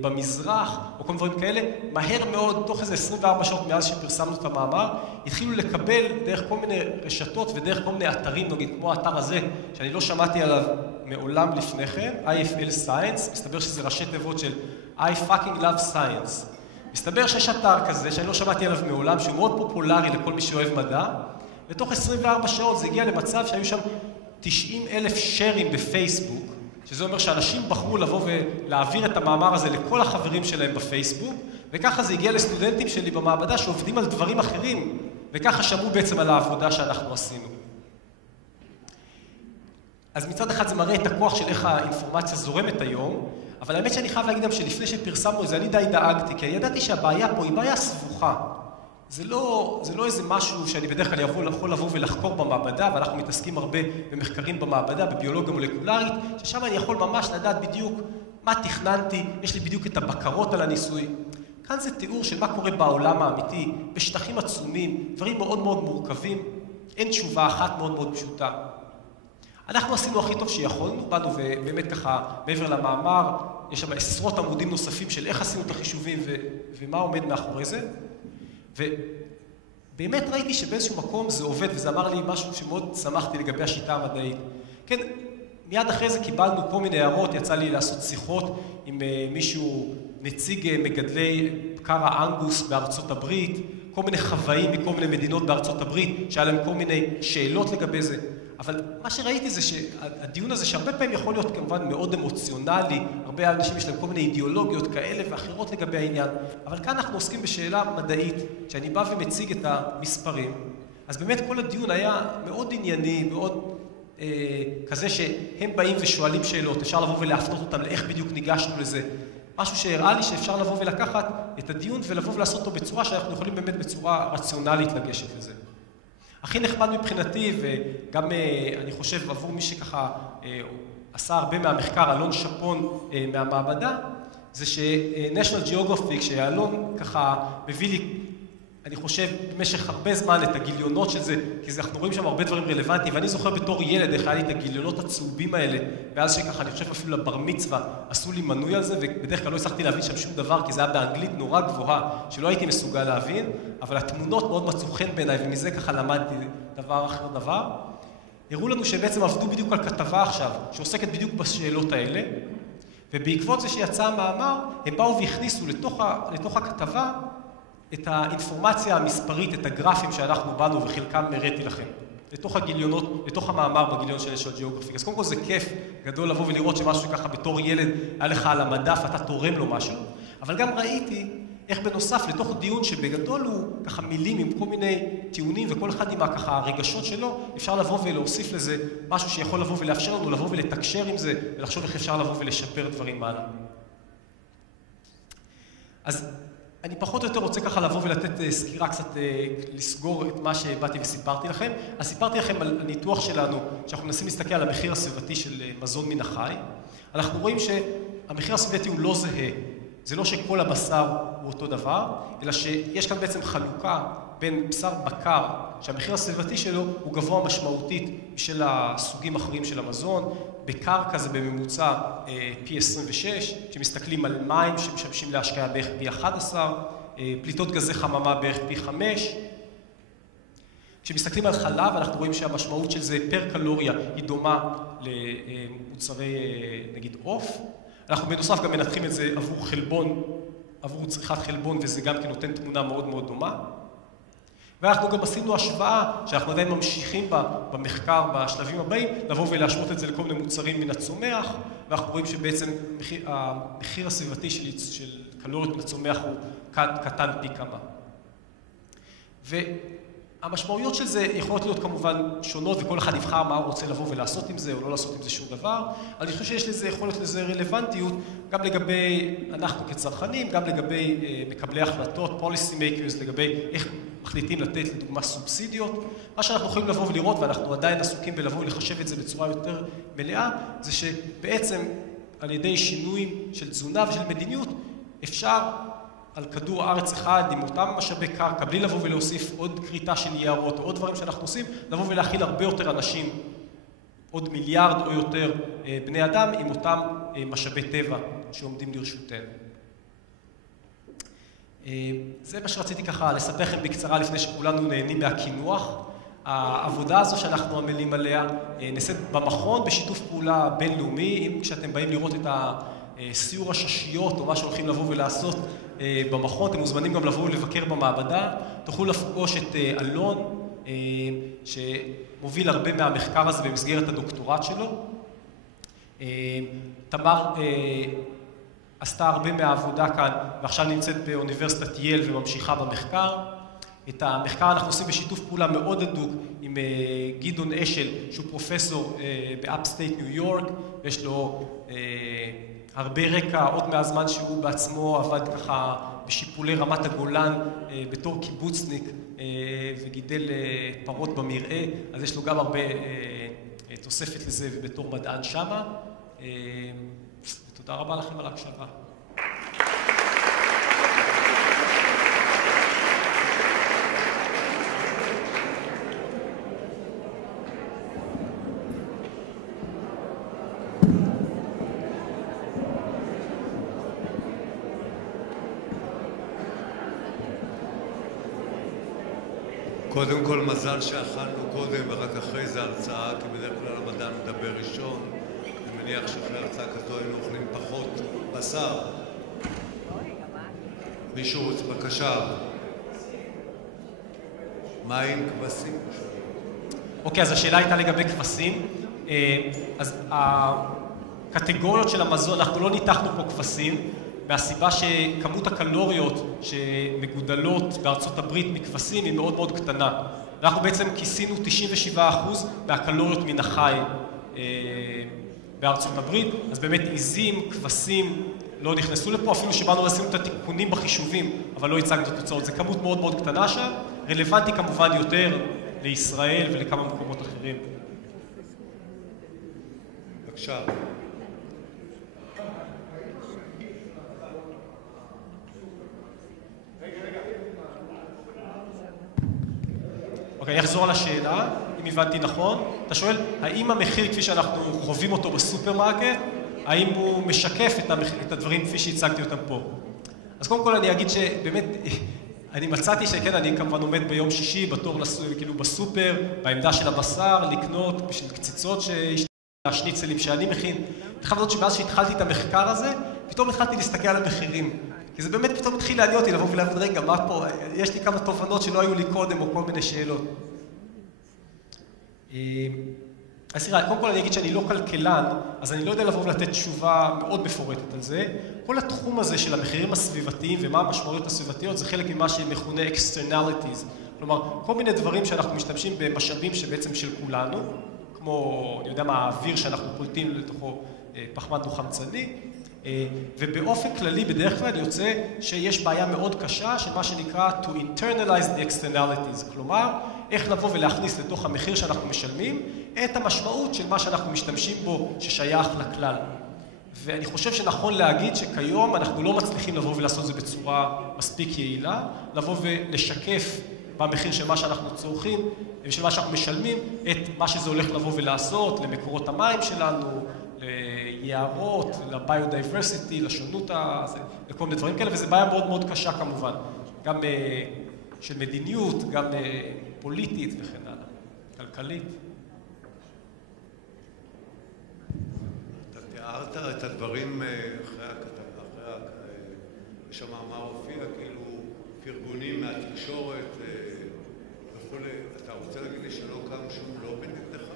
במזרח, או כל דברים כאלה. מהר מאוד, תוך איזה 24 שעות מאז שפרסמנו את המאמר, התחילו לקבל דרך כל מיני רשתות ודרך כל מיני אתרים, נגיד כמו האתר הזה, שאני לא שמעתי עליו מעולם לפני כן, IFL Science, מסתבר שזה ראשי תיבות של I fucking love science. מסתבר שיש אתר כזה שאני לא שמעתי עליו מעולם, שהוא מאוד פופולרי לכל מי שאוהב מדע, ותוך 24 שעות זה הגיע למצב שהיו שם 90,000 שרים בפייסבוק, שזה אומר שאנשים בחרו לבוא ולהעביר את המאמר הזה לכל החברים שלהם בפייסבוק, וככה זה הגיע לסטודנטים שלי במעבדה שעובדים על דברים אחרים, וככה שמעו בעצם על העבודה שאנחנו עשינו. אז מצד אחד זה מראה את הכוח של איך האינפורמציה זורמת היום, אבל האמת שאני חייב להגיד גם שלפני שפרסמנו את זה, אני די דאגתי, כי ידעתי שהבעיה פה היא בעיה סבוכה. זה לא איזה משהו שאני בדרך כלל יכול לבוא ולחקור במעבדה, ואנחנו מתעסקים הרבה במחקרים במעבדה, בביולוגיה מולקולרית, ששם אני יכול ממש לדעת בדיוק מה תכננתי, יש לי בדיוק את הבקרות על הניסוי. כאן זה תיאור של מה קורה בעולם האמיתי, בשטחים עצומים, דברים מאוד מאוד מורכבים, אין תשובה אחת מאוד מאוד פשוטה. אנחנו עשינו הכי טוב שיכולנו, באנו ובאמת ככה, מעבר למאמר, יש שם עשרות עמודים נוספים של איך עשינו את החישובים ומה עומד מאחורי זה. ובאמת ראיתי שבאיזשהו מקום זה עובד, וזה אמר לי משהו שמאוד שמחתי לגבי השיטה המדעית. כן, מיד אחרי זה קיבלנו כל מיני הערות, יצא לי לעשות שיחות עם מישהו, נציג מגדלי בקר האנגוס בארצות הברית, כל מיני חוואים מכל מיני מדינות בארצות הברית, שהיה להם כל מיני שאלות לגבי זה. אבל מה שראיתי זה שהדיון הזה, שהרבה פעמים יכול להיות כמובן מאוד אמוציונלי, הרבה אנשים יש להם כל מיני אידיאולוגיות כאלה ואחרות לגבי העניין, אבל כאן אנחנו עוסקים בשאלה מדעית, כשאני בא ומציג את המספרים, אז באמת כל הדיון היה מאוד ענייני, מאוד כזה שהם באים ושואלים שאלות, אפשר לבוא ולהפנות אותם לאיך בדיוק ניגשנו לזה, משהו שהראה לי שאפשר לבוא ולקחת את הדיון ולבוא ולעשות אותו בצורה שאנחנו יכולים באמת בצורה רציונלית לגשת לזה. הכי נחמד מבחינתי, וגם אני חושב עבור מי שככה עשה הרבה מהמחקר, אלון שפון מהמעבדה, זה ש-National Geographic, שאלון ככה מביא לי, אני חושב, במשך הרבה זמן את הגיליונות של זה, כי אנחנו רואים שם הרבה דברים רלוונטיים, ואני זוכר בתור ילד איך היה לי את הגיליונות הצהובים האלה, ואז שככה, אני חושב אפילו לבר מצווה, עשו לי מנוי על זה, ובדרך כלל לא הצלחתי להבין שם שום דבר, כי זה היה באנגלית נורא גבוהה, שלא הייתי מסוגל להבין, אבל התמונות מאוד מצאו חן בעיניי, ומזה ככה למדתי דבר אחר דבר. הראו לנו שבעצם עבדו בדיוק על כתבה עכשיו, שעוסקת בדיוק בשאלות האלה, ובעקבות זה שיצא המאמר, הם באו והכניסו לתוך הכתבה את האינפורמציה המספרית, את הגרפים שאנחנו באנו וחלקם הראיתי לכם, לתוך הגיליונות, לתוך המאמר בגיליון של National Geographic. אז קודם כל זה כיף גדול לבוא ולראות שמשהו ככה בתור ילד היה לך על המדף, אתה תורם לו משהו, אבל גם ראיתי איך בנוסף לתוך דיון שבגדול הוא ככה מילים עם כל מיני טיעונים וכל אחד עם ככה הרגשות שלו, אפשר לבוא ולהוסיף לזה משהו שיכול לבוא ולאפשר לנו לבוא ולתקשר עם זה ולחשוב איך אפשר לבוא ולשפר דברים הלאה. אז אני פחות או יותר רוצה ככה לבוא ולתת סקירה קצת, לסגור את מה שבאתי וסיפרתי לכם. אז סיפרתי לכם על הניתוח שלנו, שאנחנו מנסים להסתכל על המחיר הסביבתי של מזון מן החי. אנחנו רואים שהמחיר הסביבתי הוא לא זהה. זה לא שכל הבשר הוא אותו דבר, אלא שיש כאן בעצם חלוקה בין בשר בקר, שהמחיר הסביבתי שלו הוא גבוה משמעותית בשל הסוגים אחרים של המזון. בקרקע זה בממוצע פי 26, כשמסתכלים על מים שמשמשים להשקיה בערך פי 11, פליטות גזי חממה בערך פי 5. כשמסתכלים על חלב, אנחנו רואים שהמשמעות של זה פר קלוריה היא דומה למוצרי, נגיד, עוף. אנחנו בנוסף גם מנתחים את זה עבור חלבון, עבור צריכת חלבון, וזה גם כן נותן תמונה מאוד מאוד דומה. ואנחנו גם עשינו השוואה, שאנחנו עדיין ממשיכים במחקר בשלבים הבאים, לבוא ולהשוות את זה לכל מיני מוצרים מן הצומח, ואנחנו רואים שבעצם המחיר הסביבתי של קלוריות מן הצומח הוא קטן פי כמה. והמשמעויות של זה יכולות להיות כמובן שונות, וכל אחד יבחר מה הוא רוצה לבוא ולעשות עם זה, או לא לעשות עם זה שום דבר. אבל אני חושב שיש לזה, יכול להיות לזה רלוונטיות, גם לגבי אנחנו כצרכנים, גם לגבי מקבלי החלטות, policy makers, לגבי איך מחליטים לתת לדוגמה סובסידיות. מה שאנחנו יכולים לבוא ולראות, ואנחנו עדיין עסוקים בלבוא ולחשב את זה בצורה יותר מלאה, זה שבעצם על ידי שינויים של תזונה ושל מדיניות, אפשר על כדור הארץ אחד, עם אותם משאבי קרקע, בלי לבוא ולהוסיף עוד קריטה של יערות, או עוד דברים שאנחנו עושים, לבוא ולהכיל הרבה יותר אנשים, עוד מיליארד או יותר בני אדם, עם אותם משאבי טבע שעומדים לרשותנו. זה מה שרציתי ככה לספר לכם בקצרה לפני שכולנו נהנים מהקינוח. העבודה הזו שאנחנו עמלים עליה נעשית במכון בשיתוף פעולה בינלאומי. אם כשאתם באים לראות את סיור הששיות או מה שהולכים לבוא ולעשות במכון, אתם מוזמנים גם לבוא ולבקר במעבדה. תוכלו לפגוש את אלון, שמוביל הרבה מהמחקר הזה במסגרת הדוקטורט שלו. תמר עשתה הרבה מהעבודה כאן, ועכשיו נמצאת באוניברסיטת ייל וממשיכה במחקר. את המחקר אנחנו עושים בשיתוף פעולה מאוד הדוק עם גדעון אשל, שהוא פרופסור באפסטייט ניו יורק, ויש לו הרבה רקע, עוד מהזמן שהוא בעצמו עבד ככה בשיפולי רמת הגולן בתור קיבוצניק וגידל פרות במרעה, אז יש לו גם הרבה תוספת לזה ובתור מדען שמה. ותודה רבה לכם על ההקשבה. קודם כל מזל שאכלנו קודם ורק אחרי זה הרצאה, כי בדרך כלל המדען מדבר ראשון. אני מניח שאחרי הרצאה כזו היינו אוכלים פחות בשר. מישהו רוצה בבקשה? מים, כבשים? אוקיי, אז השאלה הייתה לגבי כבשים. אז הקטגוריות של המזון, אנחנו לא ניתחנו פה כבשים, מהסיבה שכמות הקלוריות שמגודלות בארצות הברית מכבשים היא מאוד מאוד קטנה. אנחנו בעצם כיסינו 97% מהקלוריות מן החי בארצות הברית, אז באמת עיזים, כבשים לא נכנסו לפה, אפילו שבאנו לשים את התיקונים בחישובים, אבל לא הצגנו את התוצאות. זו כמות מאוד מאוד קטנה שם, רלוונטי כמובן יותר לישראל ולכמה מקומות אחרים. בבקשה. אוקיי, אני אחזור על השאלה, אם הבנתי נכון. אתה שואל, האם המחיר כפי שאנחנו חווים אותו בסופרמרקט, האם הוא משקף את הדברים כפי שהצגתי אותם פה? אז קודם כל אני אגיד שבאמת, אני מצאתי שכן, אני כמובן עומד ביום שישי בתור כאילו בסופר, בעמדה של הבשר, לקנות בשביל קציצות השניצלים שאני מכין. אני חייב לדעת שמאז שהתחלתי את המחקר הזה, פתאום התחלתי להסתכל על המחירים. כי זה באמת פתאום התחיל לעניין אותי לבוא ולהגיד, רגע, מה פה? יש לי כמה תובנות שלא היו לי קודם, או כל מיני שאלות. אז תראה, קודם כל אני אגיד שאני לא כלכלן, אז אני לא יודע לבוא ולתת תשובה מאוד מפורטת על זה. כל התחום הזה של המחירים הסביבתיים ומה המשמעויות הסביבתיות, זה חלק ממה שמכונה externalities. כלומר, כל מיני דברים שאנחנו משתמשים במשאבים שבעצם של כולנו, כמו, אני יודע מה, האוויר שאנחנו פולטים לתוכו פחמן דו-חמצני, ובאופן כללי בדרך כלל יוצא שיש בעיה מאוד קשה של מה שנקרא to internalize the externalities, כלומר איך לבוא ולהכניס לתוך המחיר שאנחנו משלמים את המשמעות של מה שאנחנו משתמשים בו ששייך לכלל. ואני חושב שנכון להגיד שכיום אנחנו לא מצליחים לבוא ולעשות את זה בצורה מספיק יעילה, לבוא ולשקף במחיר של מה שאנחנו צורכים ושל מה שאנחנו משלמים את מה שזה הולך לבוא ולעשות למקורות המים שלנו, ליערות, לביודייברסיטי, לשונות, לכל מיני דברים כאלה, וזו בעיה מאוד מאוד קשה כמובן, גם של מדיניות, גם פוליטית וכן הלאה, כלכלית. אתה תיארת את הדברים אחרי הכתבה, יש שם מאמר הופיע, כאילו פרגונים מהתקשורת וכו'. אתה רוצה להגיד לי שלא קם שום לובי נגדך?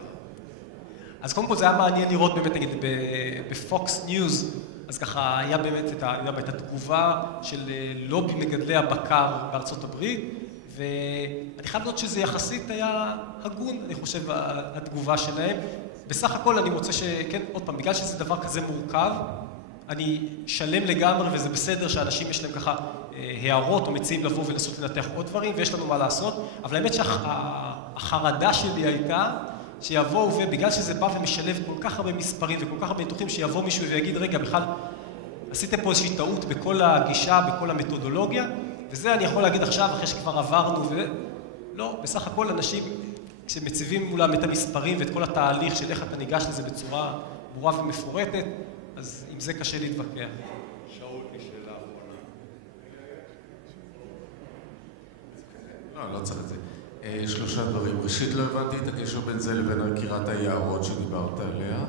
אז קודם כל זה היה מעניין לראות באמת, נגיד, בפוקס ניוז, אז ככה היה באמת את התגובה של לובי מגדלי הבקר בארצות הברית, ואני חייב לדעת שזה יחסית היה הגון, אני חושב, התגובה שלהם. בסך הכל אני רוצה שכן, עוד פעם, בגלל שזה דבר כזה מורכב, אני שלם לגמרי, וזה בסדר שאנשים יש להם ככה הערות או מציעים לבוא ולנסות לנתח עוד דברים, ויש לנו מה לעשות, אבל האמת שהחרדה שלי הייתה, שיבואו ובגלל שזה בא ומשלב כל כך הרבה מספרים וכל כך הרבה ניתוחים, שיבוא מישהו ויגיד, רגע, בכלל, עשיתם פה איזושהי טעות בכל הגישה, בכל המתודולוגיה, וזה אני יכול להגיד עכשיו, אחרי שכבר עברנו, לא, בסך הכל אנשים, כשמציבים מולם את המספרים ואת כל התהליך של איך אתה ניגש לזה בצורה ברורה ומפורטת, אז עם זה קשה להתווכח. שאול, שאלה אחרונה. לא צריך את זה. שלושה דברים. ראשית, לא הבנתי את הקשר בין זה לבין עקירת היערות שדיברת עליה.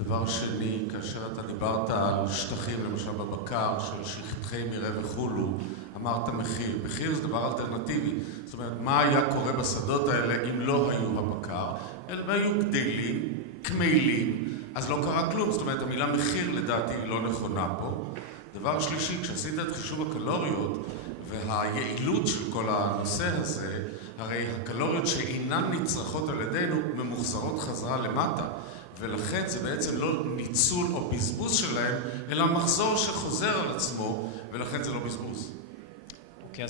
דבר שני, כאשר אתה דיברת על שטחים, למשל בבקר, של שטחי מרעה וכולו, אמרת מחיר. מחיר זה דבר אלטרנטיבי. זאת אומרת, מה היה קורה בשדות האלה אם לא היו הבקר? אלא היו גדלים, כמלים, אז לא קרה כלום. זאת אומרת, המילה מחיר לדעתי לא נכונה פה. דבר שלישי, כשעשית את חישוב הקלוריות והיעילות של כל הנושא הזה, הרי הקלוריות שאינן נצרכות על ידינו ממוחזרות חזרה למטה, ולכן זה בעצם לא ניצול או בזבוז שלהם, אלא מחזור שחוזר על עצמו, ולכן זה לא בזבוז. אוקיי,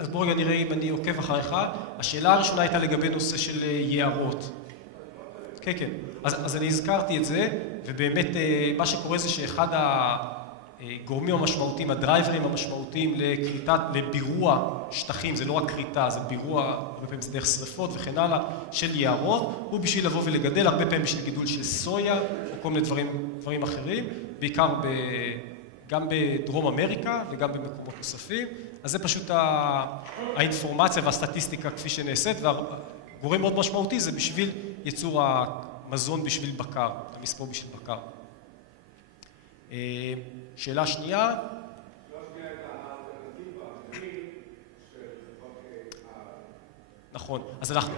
אז בואו רגע נראה אם אני עוקב אחריך. השאלה הראשונה הייתה לגבי נושא של יערות. כן, כן. אז אני הזכרתי את זה, ובאמת מה שקורה זה שאחד הגורמים המשמעותיים, הדרייברים המשמעותיים לבירוע שטחים, זה לא רק קריטה, זה בירוע, הרבה פעמים זה דרך שריפות וכן הלאה, של יערות, הוא בשביל לבוא ולגדל, הרבה פעמים בשביל גידול של סויה, או כל מיני דברים אחרים, בעיקר גם בדרום אמריקה וגם במקומות נוספים. אז זה פשוט האינפורמציה והסטטיסטיקה כפי שנעשית, והגורם מאוד משמעותי זה בשביל ייצור המזון בשביל בקר, המספור בשביל בקר. שאלה שנייה. נכון, אז אנחנו...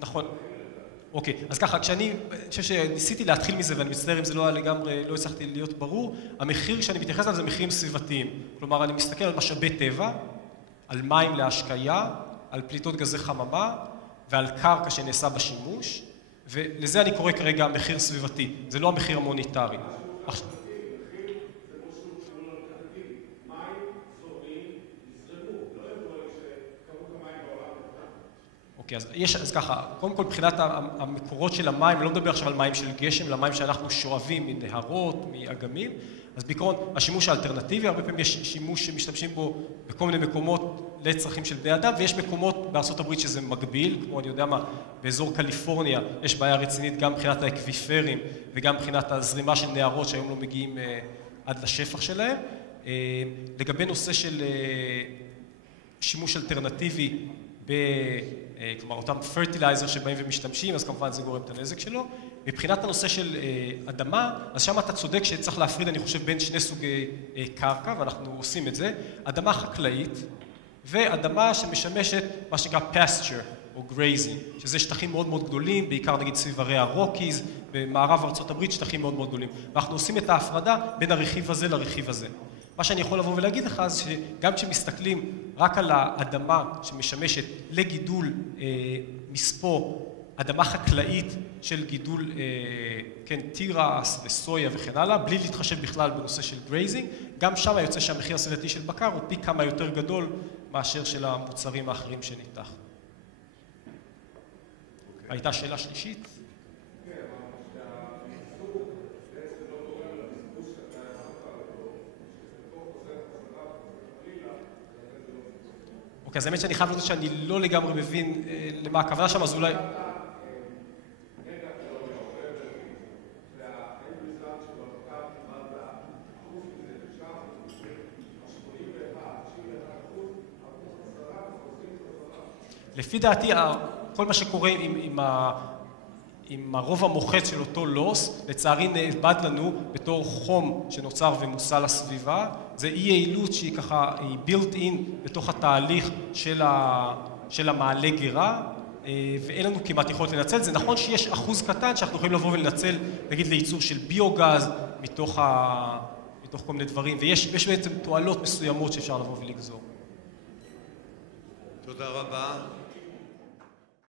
נכון. אוקיי, אז ככה, אני חושב שניסיתי להתחיל מזה, ואני מצטער אם זה לא היה לגמרי, לא הצלחתי להיות ברור, המחיר שאני מתייחס עליו זה מחירים סביבתיים. כלומר, אני מסתכל על משאבי טבע, על מים להשקיה, על פליטות גזי חממה, ועל קרקע שנעשה בשימוש, ולזה אני קורא כרגע מחיר סביבתי, זה לא המחיר המוניטרי. אז ככה, קודם כל מבחינת המקורות של המים, אני לא מדבר עכשיו על מים של גשם, אלא מים שאנחנו שואבים מנהרות, מאגמים, אז בעיקרון השימוש האלטרנטיבי, הרבה פעמים יש שימוש שמשתמשים בו בכל מיני מקומות לצרכים של בני אדם, ויש מקומות בארצות הברית שזה מגביל, כמו אני יודע מה, באזור קליפורניה יש בעיה רצינית גם מבחינת האקוויפרים וגם מבחינת הזרימה של נהרות שהיום לא מגיעים עד לשפח שלהם. לגבי נושא של שימוש אלטרנטיבי, כלומר אותם פרטילייזר שבאים ומשתמשים, אז כמובן זה גורם את הנזק שלו. מבחינת הנושא של אדמה, אז שם אתה צודק שצריך להפריד, אני חושב, בין שני סוגי קרקע, ואנחנו עושים את זה. אדמה חקלאית ואדמה שמשמשת מה שנקרא pasture או grazing, שזה שטחים מאוד מאוד גדולים, בעיקר נגיד סביב הרי הרוקיז, במערב ארצות הברית שטחים מאוד מאוד גדולים. ואנחנו עושים את ההפרדה בין הרכיב הזה לרכיב הזה. מה שאני יכול לבוא ולהגיד לך זה שגם כשמסתכלים רק על האדמה שמשמשת לגידול מספוא, אדמה חקלאית של גידול, כן, תירס וסויה וכן הלאה, בלי להתחשב בכלל בנושא של גרייזינג, גם שם יוצא שהמחיר הסביבתי של בקר הוא פי כמה יותר גדול מאשר של המוצרים האחרים שניתח. הייתה שאלה שלישית? אוקיי, אז האמת שאני חייב לדעת שאני לא לגמרי מבין למה הכוונה שם, אז אולי... לפי דעתי, כל מה שקורה עם הרוב המוחץ של אותו לוס, לצערי נאבד לנו בתור חום שנוצר ומוסע לסביבה. זה אי יעילות שהיא ככה, היא built in בתוך התהליך של המעלה גירה, ואין לנו כמעט יכולת לנצל. זה נכון שיש אחוז קטן שאנחנו יכולים לבוא ולנצל, נגיד לייצור של ביוגז מתוך כל מיני דברים, ויש בעצם תועלות מסוימות שאפשר לבוא ולגזור. תודה רבה.